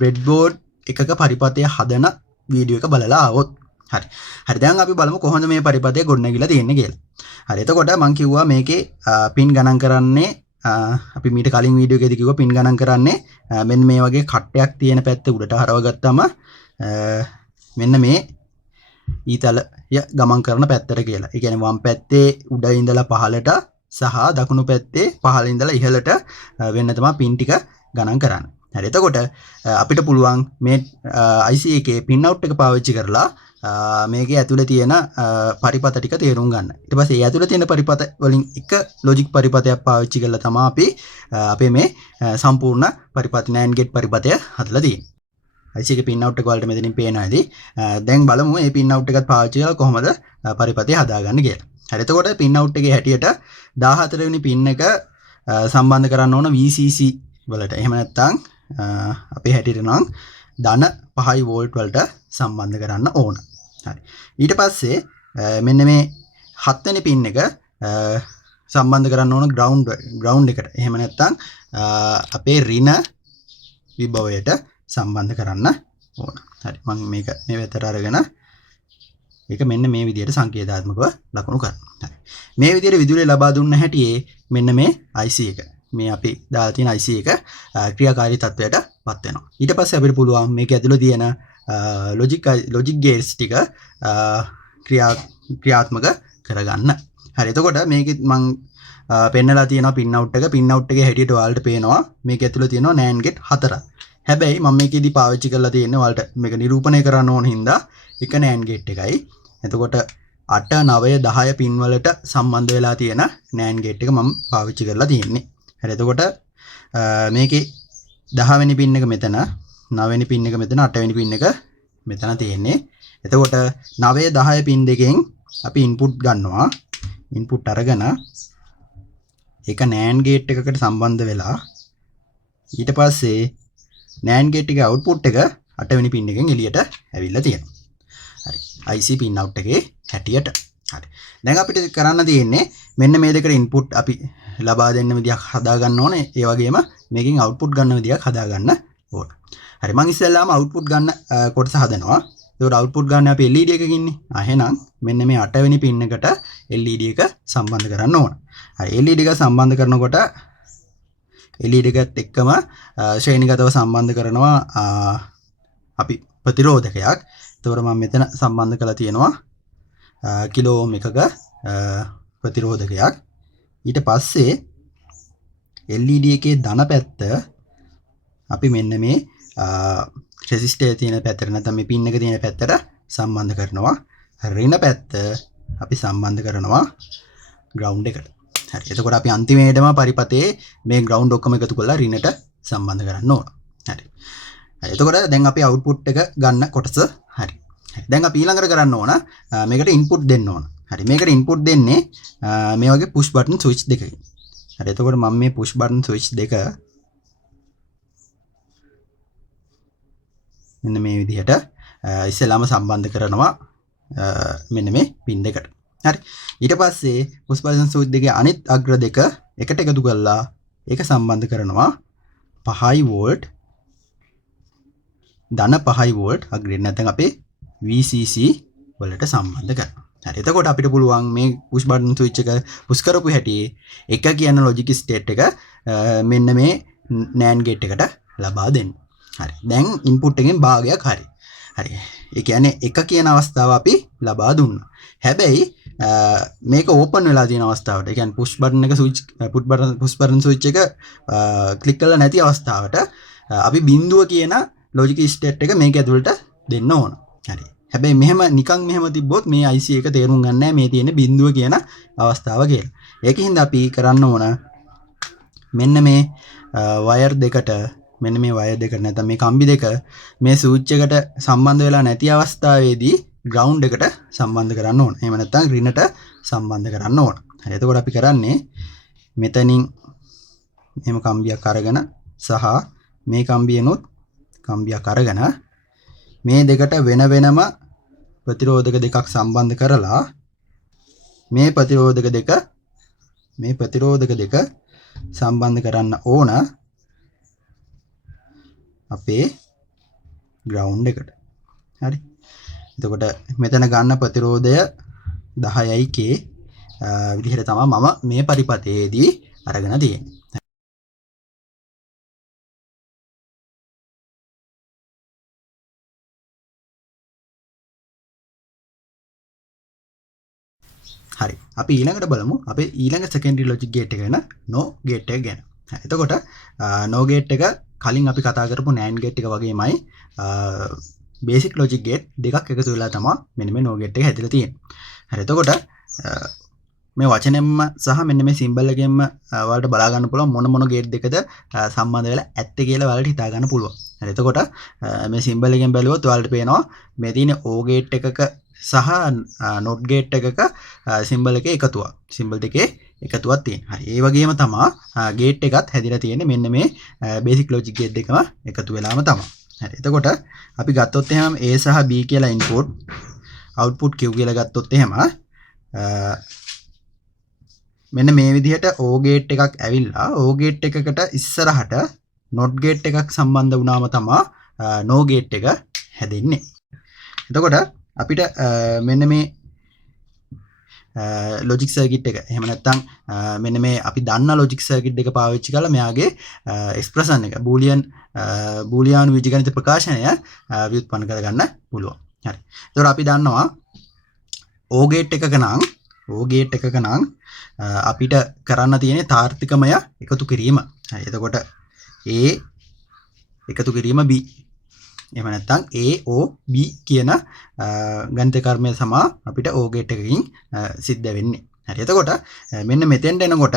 breadboard එකක පරිපථය හදන වීඩියෝ එක බලලා ආවොත්. හරි. හරි. දැන් අපි බලමු කොහොමද මේ පරිපථය ගොඩනැගිලා තියෙන්නේ කියලා. හරි. එතකොට මම කිව්වා මේකේ පින් ගණන් කරන්නේ අපි මීට කලින් වීඩියෝ එකේදී කිව්වා පින් ගණන් කරන්නේ මෙන්න මේ වගේ කට්ටයක් තියෙන පැත්ත උඩට හරව ගත්තාම මෙන්න මේ ඊතලය ගමන් කරන පැත්තට කියලා. ඒ කියන්නේ වම් පැත්තේ උඩ ඉඳලා පහළට සහ දකුණු පැත්තේ පහළ ඉඳලා ඉහළට වෙන්න තමයි පින් ටික ගණන් කරන්න. හරි. එතකොට අපිට පුළුවන් මේ IC එකේ pin out එක පාවිච්චි කරලා මේකේ ඇතුලේ තියෙන පරිපථ ටික තේරුම් ගන්න. ඊට පස්සේ ඒ ඇතුලේ තියෙන පරිපථ වලින් එක logic පරිපථයක් පාවිච්චි කරලා තමයි අපි අපේ මේ සම්පූර්ණ පරිපථ NAND gate පරිපථය හදලා තියෙන්නේ. IC එකේ pin out එක වලට මෙතනින් පේනවා ඉතින්. දැන් බලමු මේ pin out එකත් පාවිච්චි කරලා කොහොමද පරිපථය හදාගන්නේ කියලා. හරි. එතකොට pin out එකේ හැටියට 14 වෙනි pin එක සම්බන්ධ කරන්න ඕන VCC වලට. එහෙම නැත්නම් අපේ හැටියට නම් ධන 5 වෝල්ට් වලට සම්බන්ධ කරන්න ඕන. හරි. ඊට පස්සේ මෙන්න මේ 7 වෙනි pin එක සම්බන්ධ කරන්න ඕන ground එකට. එහෙම නැත්නම් අපේ ඍණ විභවයට සම්බන්ධ කරන්න ඕන. හරි. මම මේක මේ පැත්තට අරගෙන ඒක මෙන්න මේ විදිහට සංකේතාත්මකව ලකුණු කරනවා. හරි. මේ විදිහට විදුලිය ලබා දුන්න හැටියේ මෙන්න මේ IC එක. මේ අපි දාලා තියෙන IC එක ක්‍රියාකාරී තත්වයට පත් වෙනවා. ඊට පස්සේ අපිට පුළුවන් මේක ඇතුළේ තියෙන logic gates ටික ක්‍රියාත්මක කරගන්න. හරි. එතකොට මේකෙත් මම පෙන්නලා තියෙනවා pin out එක. pin out එකේ හැටියට ඔයාලට පේනවා මේක ඇතුළේ තියෙනවා NAND gate 4ක්. හැබැයි මම මේකෙදි පාවිච්චි කරලා තියෙන්නේ ඔයාලට මේක නිරූපණය කරන්න ඕන හින්දා එක NAND gate එකයි. එතකොට 8 9 10 pin වලට සම්බන්ධ වෙලා තියෙන NAND gate එක මම පාවිච්චි කරලා තියෙන්නේ. හරි. එතකොට මේකේ 10 වෙනි pin එක මෙතන, 9 වෙනි pin එක මෙතන, 8 වෙනි pin එක මෙතන තියෙන්නේ. එතකොට 9 10 pin දෙකෙන් අපි input ගන්නවා. input අරගෙන ඒක NAND gate එකකට සම්බන්ධ වෙලා ඊට පස්සේ NAND gate එකේ output එක 8 වෙනි pin එකෙන් එළියට ඇවිල්ලා තියෙනවා. හරි. IC pin out එකේ හැටියට. හරි. දැන් අපිට කරන්න තියෙන්නේ මෙන්න මේ දෙකට input අපි ලබා දෙන්න විදියක් හදා ගන්න ඕනේ. ඒ වගේම මේකෙන් output ගන්න විදියක් හදා ගන්න ඕන. හරි. මම ඉස්සෙල්ලාම output ගන්න කොටස හදනවා. ඒකට අවුට්පුට් ගන්න අපි LED එකකින් ඉන්නේ. එහෙනම් මෙන්න මේ 8 වෙනි පින් එකට LED එක සම්බන්ධ කරන්න ඕන. හරි LED එක සම්බන්ධ කරනකොට LED එකත් එක්කම ශ්‍රේණිගතව සම්බන්ධ කරනවා අපි ප්‍රතිරෝධකයක්. එතකොට මම මෙතන සම්බන්ධ කරලා තියෙනවා කිලෝ ඕම් එකක ප්‍රතිරෝධකයක්. ඊට පස්සේ LED එකේ ධන පැත්ත අපි මෙන්න මේ රෙසිස්ටර් තියෙන පැත්තට නැත්නම් මේ පින් එක තියෙන පැත්තට සම්බන්ධ කරනවා. ඍණ පැත්ත අපි සම්බන්ධ කරනවා ග්‍රවුන්ඩ් එකට. හරි. එතකොට අපි අන්තිමේටම පරිපතේ මේ ග්‍රවුන්ඩ් ඔක්කොම එකතු කරලා ඍණට සම්බන්ධ කරන්න ඕන. හරි. එතකොට දැන් අපි අවුට්පුට් එක ගන්න කොටස හරි. දැන් අපි ඊළඟට කරන්න ඕන මේකට ඉන්පුට් දෙන්න ඕන. හරි. මේකට ඉන්පුට් දෙන්නේ මේ වගේ පුෂ් බටන් ස්විච් දෙකකින්. හරි. එතකොට මම මේ පුෂ් බටන් ස්විච් දෙක මෙන්න මේ විදිහට ඉස්සෙල්ලාම සම්බන්ධ කරනවා මෙන්න මේ පින් දෙකට. හරි. ඊට පස්සේ පුෂ් බටන් ස්විච් දෙකේ අනිත් අග්‍ර දෙක එකට එකතු කරලා ඒක සම්බන්ධ කරනවා 5 වෝල්ට් ධන 5 වෝල්ට් අග්‍රේ නැත්නම් අපේ VCC වලට සම්බන්ධ කරනවා. හරි. එතකොට අපිට පුළුවන් මේ පුෂ් බටන් ස්විච් එක පුෂ් කරපු හැටි එක කියන ලොජික් ස්ටේට් එක මෙන්න මේ NAND ගේට් එකට ලබා දෙන්න. හරි. දැන් ඉන්පුට් එකෙන් භාගයක් හරි. හරි. ඒ කියන්නේ එක කියන අවස්ථාව අපි ලබා දුන්නා. හැබැයි මේක ඕපන් වෙලා තියෙන අවස්ථාවට, ඒ කියන්නේ පුෂ් බටන් එක ස්විච් පුෂ් බටන් ස්විච් එක ක්ලික් කරලා නැති අවස්ථාවට අපි බිඳුව කියන ලොජික් ස්ටේට් එක මේක ඇතුළට දෙන්න ඕන. හරි. හැබැයි මෙහෙම නිකන් මෙහෙම තිබ්බොත් මේ IC එක තේරුම් ගන්න නැහැ මේ තියෙන බිඳුව කියන අවස්ථාව කියලා. ඒකින්ද අපි කරන්න ඕන මෙන්න මේ වයර් දෙකට මෙන්න මේ වයර් දෙක නැත්නම් මේ කම්බි දෙක මේ ස්විච් එකට සම්බන්ධ වෙලා නැති අවස්ථාවේදී ග්‍රවුන්ඩ් එකට සම්බන්ධ කරන්න ඕන. එහෙම නැත්නම් ඍණට සම්බන්ධ කරන්න ඕන. හරි. එතකොට අපි කරන්නේ මෙතනින් එහෙම කම්බියක් අරගෙන සහ මේ කම්බියනොත් කම්බියක් අරගෙන මේ දෙකට වෙන වෙනම ප්‍රතිරෝධක දෙකක් සම්බන්ධ කරලා මේ ප්‍රතිරෝධක දෙක සම්බන්ධ කරන්න ඕන අපේ ග්‍රවුන්ඩ් එකට. හරි. එතකොට මෙතන ගන්න ප්‍රතිරෝධය 10K විදිහට තමයි මම මේ පරිපතේදී අරගෙන තියෙන්නේ. හරි. අපි ඊළඟට බලමු අපේ ඊළඟ සෙකන්ඩරි ලොජික් ගේට් එක ගැන NOR ගේට් එක ගැන. එතකොට NOR ගේට් එක කලින් අපි කතා කරපු NAND ගේට් එක වගේමයි බේසික් ලොජික් ගේට් දෙකක් එකතු වෙලා තමයි මෙන්න මේ NOR ගේට් එක හැදිලා තියෙන්නේ. හරි. එතකොට මේ වචනෙන්ම සහ මෙන්න මේ සිම්බල් එකෙන්ම ඔයාලට බලා ගන්න පුළුවන් මොන ගේට් දෙකද සම්බන්ධ වෙලා ඇත්තේ කියලා ඔයාලට හිතා ගන්න පුළුවන්. හරි. එතකොට මේ සිම්බල් එකෙන් බැලුවොත් ඔයාලට පේනවා මේ තියෙන O ගේට් එකක සහ NOT ගේට් එකක සිම්බල් එකේ එකතුවක්. සිම්බල් දෙකේ එකතුවක් තියෙනවා. හරි. ඒ වගේම තමයි ගේට් එකත් හැදිලා තියෙන්නේ මෙන්න මේ බේසික් ලොජික් ගේට් දෙකම එකතු වෙලාම තමයි. හරි. එතකොට අපි ගත්තොත් එහෙනම් A සහ B කියලා ඉන්පුට් අවුට්පුට් Q කියලා ගත්තොත් එහෙම මෙන්න මේ විදිහට O ගේට් එකක් ඇවිල්ලා O ගේට් එකකට ඉස්සරහට NOT ගේට් එකක් සම්බන්ධ වුණාම තමයි NOR ගේට් එක හැදෙන්නේ. එතකොට අපිට මෙන්න මේ ලොජික් සර්කිට් එක එහෙම නැත්නම් මෙන්න මේ අපි දන්න ලොජික් සර්කිට් එක පාවිච්චි කරලා මෙයාගේ එක්ස්ප්‍රෙෂන් එක බූලියානු බීජගණිත ප්‍රකාශනය ව්‍යුත්පන්න කරගන්න පුළුවන්. හරි. ඒතකොට අපි දන්නවා O ගේට් එකක නම් අපිට කරන්න තියෙන්නේ තාර්කිකමය එකතු කිරීම. හරි. එතකොට A එකතු කිරීම B එහෙම නැත්නම් AOB කියන ගණිත කර්මය සමා අපිට O ගේට් එකකින් සිද්ධ වෙන්නේ. හරි. එතකොට මෙන්න මෙතෙන්ට එනකොට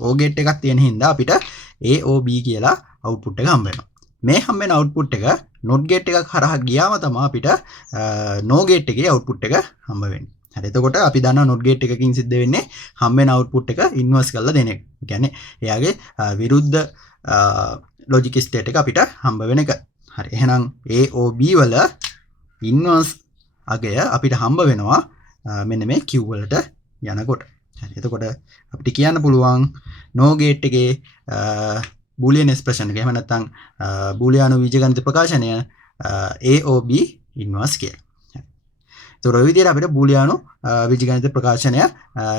O ගේට් එකක් තියෙන හින්දා අපිට AOB කියලා අවුට්පුට් එක හම්බ වෙනවා. මේ හම්බ වෙන අවුට්පුට් එක NOT ගේට් එකක් හරහා ගියාම තමයි අපිට NOR ගේට් එකේ අවුට්පුට් එක හම්බ වෙන්නේ. හරි. එතකොට අපි දන්නවා NOT ගේට් එකකින් සිද්ධ වෙන්නේ හම්බ වෙන අවුට්පුට් එක ඉන්වර්ස් කරලා දෙන එක. ඒ කියන්නේ එයාගේ විරුද්ධ ලොජික් ස්ටේට් එක අපිට හම්බ වෙන එක. හරි. එහෙනම් AOB වල ඉන්වර්ස් අගය අපිට හම්බ වෙනවා මෙන්න මේ Q වලට යනකොට. හරි. එතකොට අපිට කියන්න පුළුවන් NOR ගේට් එකේ බූලියන් එක්ස්ප්‍රෙෂන් එක එහෙම නැත්නම් බූලියානු බීජගණිත ප්‍රකාශනය AOB ඉන්වර්ස් කියලා. ඒතකොට ඔය විදිහට අපිට බූලියානු බීජගණිත ප්‍රකාශනය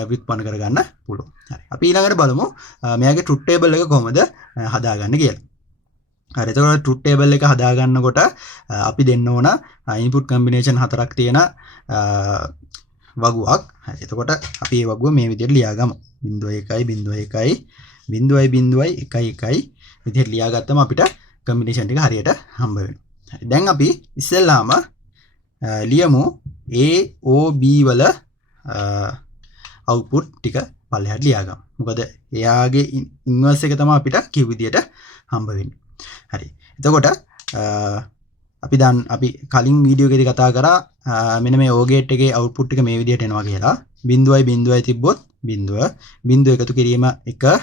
ව්‍යුත්පන්න කරගන්න පුළුවන්. හරි. අපි ඊළඟට බලමු මෙයාගේ ට්‍රූත් ටේබල් එක කොහොමද හදාගන්නේ කියලා. හරි. එතකොට ට්‍රූත් ටේබල් එක හදාගන්නකොට අපි දෙන්න ඕන ඉන්පුට් කම්බිනේෂන් 4ක් තියෙන වගුවක්. හරි. එතකොට අපි මේ වගුව මේ විදිහට ලියාගමු. 0.1 0.1 විදිහට ලියාගත්තම අපිට කම්බිනේෂන් ටික හරියට හම්බ වෙනවා. හරි. දැන් අපි ඉස්සෙල්ලාම ලියමු A O B වල අවුට්පුට් ටික පල්ලෙහාට ලියාගමු. මොකද එයාගේ ඉන්වර්ස් එක තමයි අපිට කිව් විදියට හම්බ වෙන්නේ. හරි. එතකොට අපි කලින් වීඩියෝ එකේදී කතා කරා මෙන්න මේ O ගේට් එකේ අවුට්පුට් එක මේ විදියට එනවා කියලා. 0.0යි තිබ්බොත් 0 බිංදුව එකතු කිරීම 1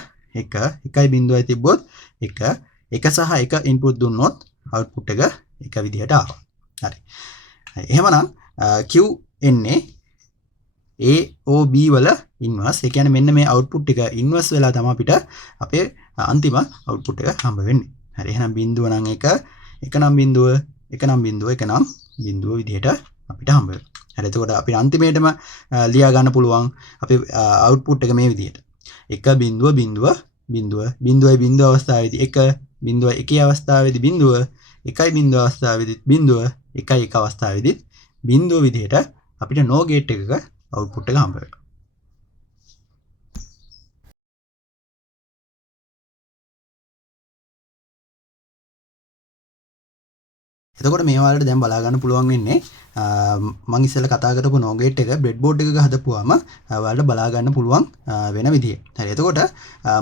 1.0යි තිබ්බොත් 1 1 සහ 1 ඉන්පුට් දුන්නොත් අවුට්පුට් එක එක විදියට ආවා. හරි. එහෙමනම් Q එන්නේ AOB වල ඉන්වර්ස්. ඒ කියන්නේ මෙන්න මේ අවුට්පුට් එක ඉන්වර්ස් වෙලා තමයි අපිට අපේ අන්තිම අවුට්පුට් එක හම්බ වෙන්නේ. හරි. එහෙනම් බිංදුව නම් 1 නම් බිංදුව 1 නම් බිංදුව විදිහට අපිට හම්බ වෙනවා. හරි. එතකොට අපිට අන්තිමේටම ලියා ගන්න පුළුවන් අපේ අවුට්පුට් එක මේ විදිහට. 1.0 අවස්ථාවේදී 1 0.1 අවස්ථාවේදී 0 1.0 අවස්ථාවේදී 0 1 අවස්ථාවේදී බිංදුව විදිහට අපිට නෝ ගේට් එකක අවුට්පුට් එක හම්බ වෙනවා. එතකොට මේ වලට දැන් බලා ගන්න පුළුවන් වෙන්නේ මම ඉස්සෙල්ලා කතා කරපු නෝ ගේට් එක බ්‍රෙඩ් බෝඩ් එකක හදපුවාම ඔයාලට බලා ගන්න පුළුවන් වෙන විදිය. හරි. එතකොට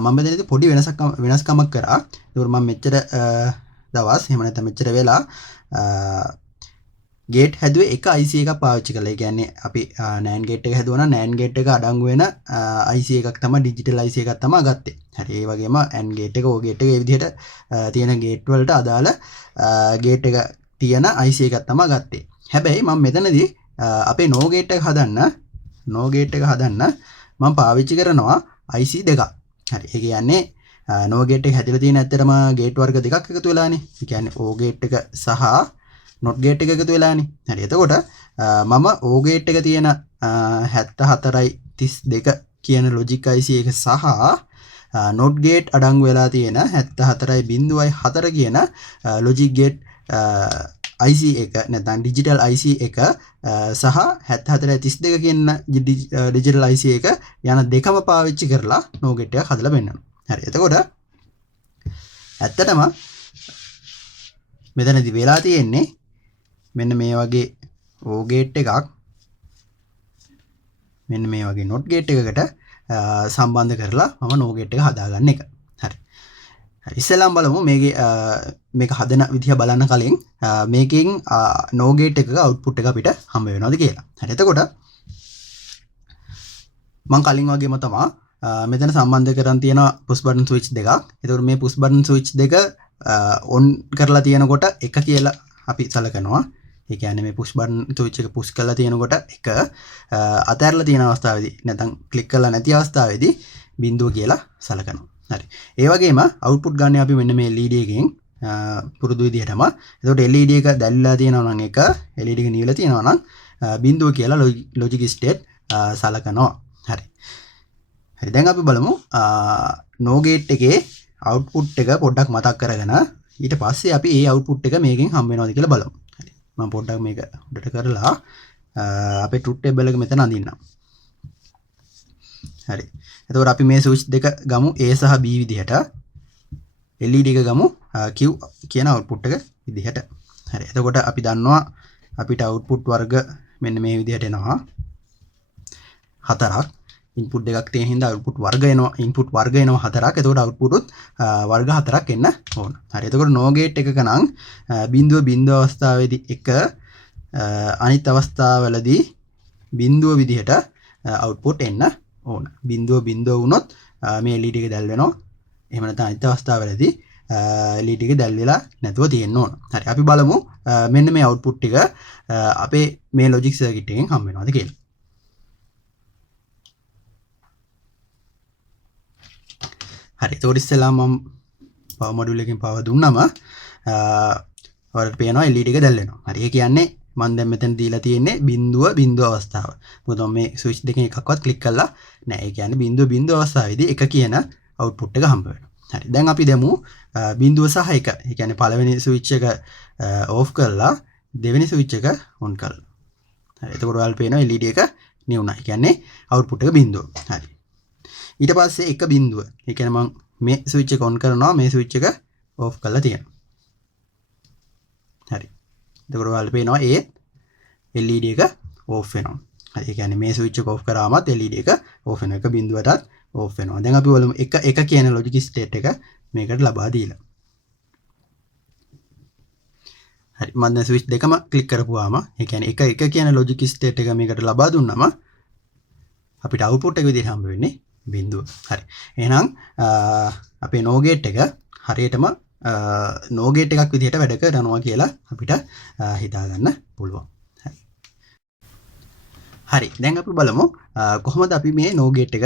මම මෙතනදී පොඩි වෙනස්කමක් කරා. ඒකට මම මෙච්චර දවස් එහෙම නැත්නම් මෙච්චර වෙලා ගේට් හැදුවේ එක IC එකක් පාවිච්චි කළා. ඒ කියන්නේ අපි NAND ගේට් එක හැදුවා නම් NAND ගේට් එක අඩංගු වෙන IC එකක් තමයි ඩිජිටල් IC එකක් තමයි ගත්තේ. හරි. ඒ වගේම AND ගේට් එක O ගේට් එක මේ විදිහට තියෙන ගේට් වලට අදාළ ගේට් එක තියෙන IC එකක් තමයි ගත්තේ. හැබැයි මම මෙතනදී අපේ NOR ගේට් එක හදන්න මම පාවිච්චි කරනවා IC දෙකක්. හරි. ඒ කියන්නේ NOR ගේට් එක හැදලා තියෙන ඇත්තටම ගේට් වර්ග දෙකක් එකතු වෙලානේ. ඒ කියන්නේ O ගේට් එක සහ NOT ගේට් එක එකතු වෙලානේ. හරි. එතකොට මම O ගේට් එක තියෙන 74.32 කියන ලොජික් IC එක සහ NOT ගේට් අඩංගු වෙලා තියෙන 74.04 කියන ලොජික් ගේට් IC එක නැත්නම් ඩිජිටල් IC එක සහ 7432 කියන ඩිජිටල් IC එක යන දෙකම පාවිච්චි කරලා NOR ගේට් එකක් හදලා පෙන්නනවා. හරි. එතකොට ඇත්තටම මෙතනදී වෙලා තියෙන්නේ මෙන්න මේ වගේ O ගේට් එකක් මෙන්න මේ වගේ NOT ගේට් එකකට සම්බන්ධ කරලා මම NOR ගේට් එක හදාගන්න එක. හරි. ඉස්සෙල්ලාම බලමු මේක හදන විදිහ බලන්න කලින් මේකෙන් NOR ගේට් එකක අවුට්පුට් එක අපිට හම්බ වෙනවද කියලා. හරි. එතකොට මම කලින් වගේම තමයි මෙතන සම්බන්ධ කරන් තියෙන පුෂ් බටන් ස්විච් දෙකක්. එතකොට මේ පුෂ් බටන් ස්විච් දෙක ඔන් කරලා තියෙනකොට 1 කියලා අපි සලකනවා. ඒ කියන්නේ මේ පුෂ් බටන් ස්විච් එක පුෂ් කරලා තියෙනකොට 1 අතහැරලා තියෙන අවස්ථාවේදී නැත්නම් ක්ලික් කරලා නැති අවස්ථාවේදී 0 කියලා සලකනවා. හරි. ඒ වගේම අවුට්පුට් ගන්න අපි මෙන්න මේ LED එකෙන් පුරුදු විදිහටම. එතකොට LED එක දැල්ලා තියෙනවා නම් 1 LED එක නිවිලා තියෙනවා නම් 0 කියලා ලොජික් ස්ටේට් සලකනවා. හරි. හරි. දැන් අපි බලමු NOR ගේට් එකේ අවුට්පුට් එක පොඩ්ඩක් මතක් කරගෙන ඊට පස්සේ අපි මේ අවුට්පුට් එක මේකෙන් හම්බ වෙනවද කියලා බලමු. හරි. මම පොඩ්ඩක් මේක උඩට කරලා අපේ ට්‍රූත් ටේබල් එක මෙතන අඳින්නම්. හරි. එතකොට අපි මේ ස්විච් දෙක ගමු A සහ B විදිහට. LED එක ගමු Q කියන අවුට්පුට් එක විදිහට. හරි. එතකොට අපි දන්නවා අපිට අවුට්පුට් වර්ග මෙන්න මේ විදිහට එනවා. 4ක්. ඉන්පුට් දෙකක් තියෙන හින්දා අවුට්පුට් වර්ග එනවා. ඉන්පුට් වර්ග එනවා 4ක්. එතකොට අවුට්පුට් උත් වර්ග 4ක් එන්න ඕන. හරි. එතකොට NOR ගේට් එකක නම් 0 අවස්ථාවේදී 1 අනිත් අවස්ථාවවලදී 0 විදිහට අවුට්පුට් එන්න ඕන. 0 වුණොත් මේ LED එක දැල් වෙනවා. එහෙම නැත්නම් අනිත් අවස්ථාවවලදී LED එක දැල් වෙලා නැතුව තියෙන්න ඕන. හරි. අපි බලමු මෙන්න මේ අවුට්පුට් ටික අපේ මේ ලොජික් සර්කිට් එකෙන් හම්බ වෙනවද කියලා. හරි. ඒතකොට ඉස්සෙල්ලා මම පවර් මොඩියුල් එකෙන් පවර් දුන්නම ඔයාලට පේනවා LED එක දැල් වෙනවා. හරි. ඒ කියන්නේ මම දැන් මෙතන දීලා තියෙන්නේ බිඳුව අවස්ථාව. මොකද මම මේ ස්විච් දෙකෙන් එකක්වත් ක්ලික් කළා නෑ. ඒ කියන්නේ බිඳුව අවස්ථාවේදී 1 කියන අවුට්පුට් එක හම්බ වෙනවා. හරි. දැන් අපි දෙමු බිඳුව සහ 1. ඒ කියන්නේ පළවෙනි ස්විච් එක ඕෆ් කරලා දෙවෙනි ස්විච් එක ඔන් කරලා. හරි. එතකොට ඔයාලට පේනවා LED එක නිවුණා. ඒ කියන්නේ අවුට්පුට් එක බිඳුව. හරි. ඊට පස්සේ 1 බිඳුව. ඒ කියන්නේ මම මේ ස්විච් එක ඔන් කරනවා මේ ස්විච් එක ඕෆ් කරලා තියෙනවා. හරි. එතකොට ඔයාලට පේනවා ඒ LED එක ඕෆ් වෙනවා. හරි. ඒ කියන්නේ මේ ස්විච් එක ඕෆ් කරාමත් LED එක ඕෆ් වෙනවා. 1 බිඳුවටත් ඕෆ් වෙනවා. දැන් අපි බලමු 1 කියන ලොජික් ස්ටේට් එක මේකට ලබා දීලා. හරි. මම දැන් ස්විච් දෙකම ක්ලික් කරපුවාම ඒ කියන්නේ 1 කියන ලොජික් ස්ටේට් එක මේකට ලබා දුන්නම අපිට අවුට්පුට් එක විදිහට හම්බ වෙන්නේ බිඳුව. හරි. එහෙනම් අපේ NOR ගේට් එක හරියටම NOR ගේට් එකක් විදිහට වැඩ කරනවා කියලා අපිට හිතා ගන්න පුළුවන්. හරි. දැන් අපි බලමු කොහොමද අපි මේ NOR ගේට් එක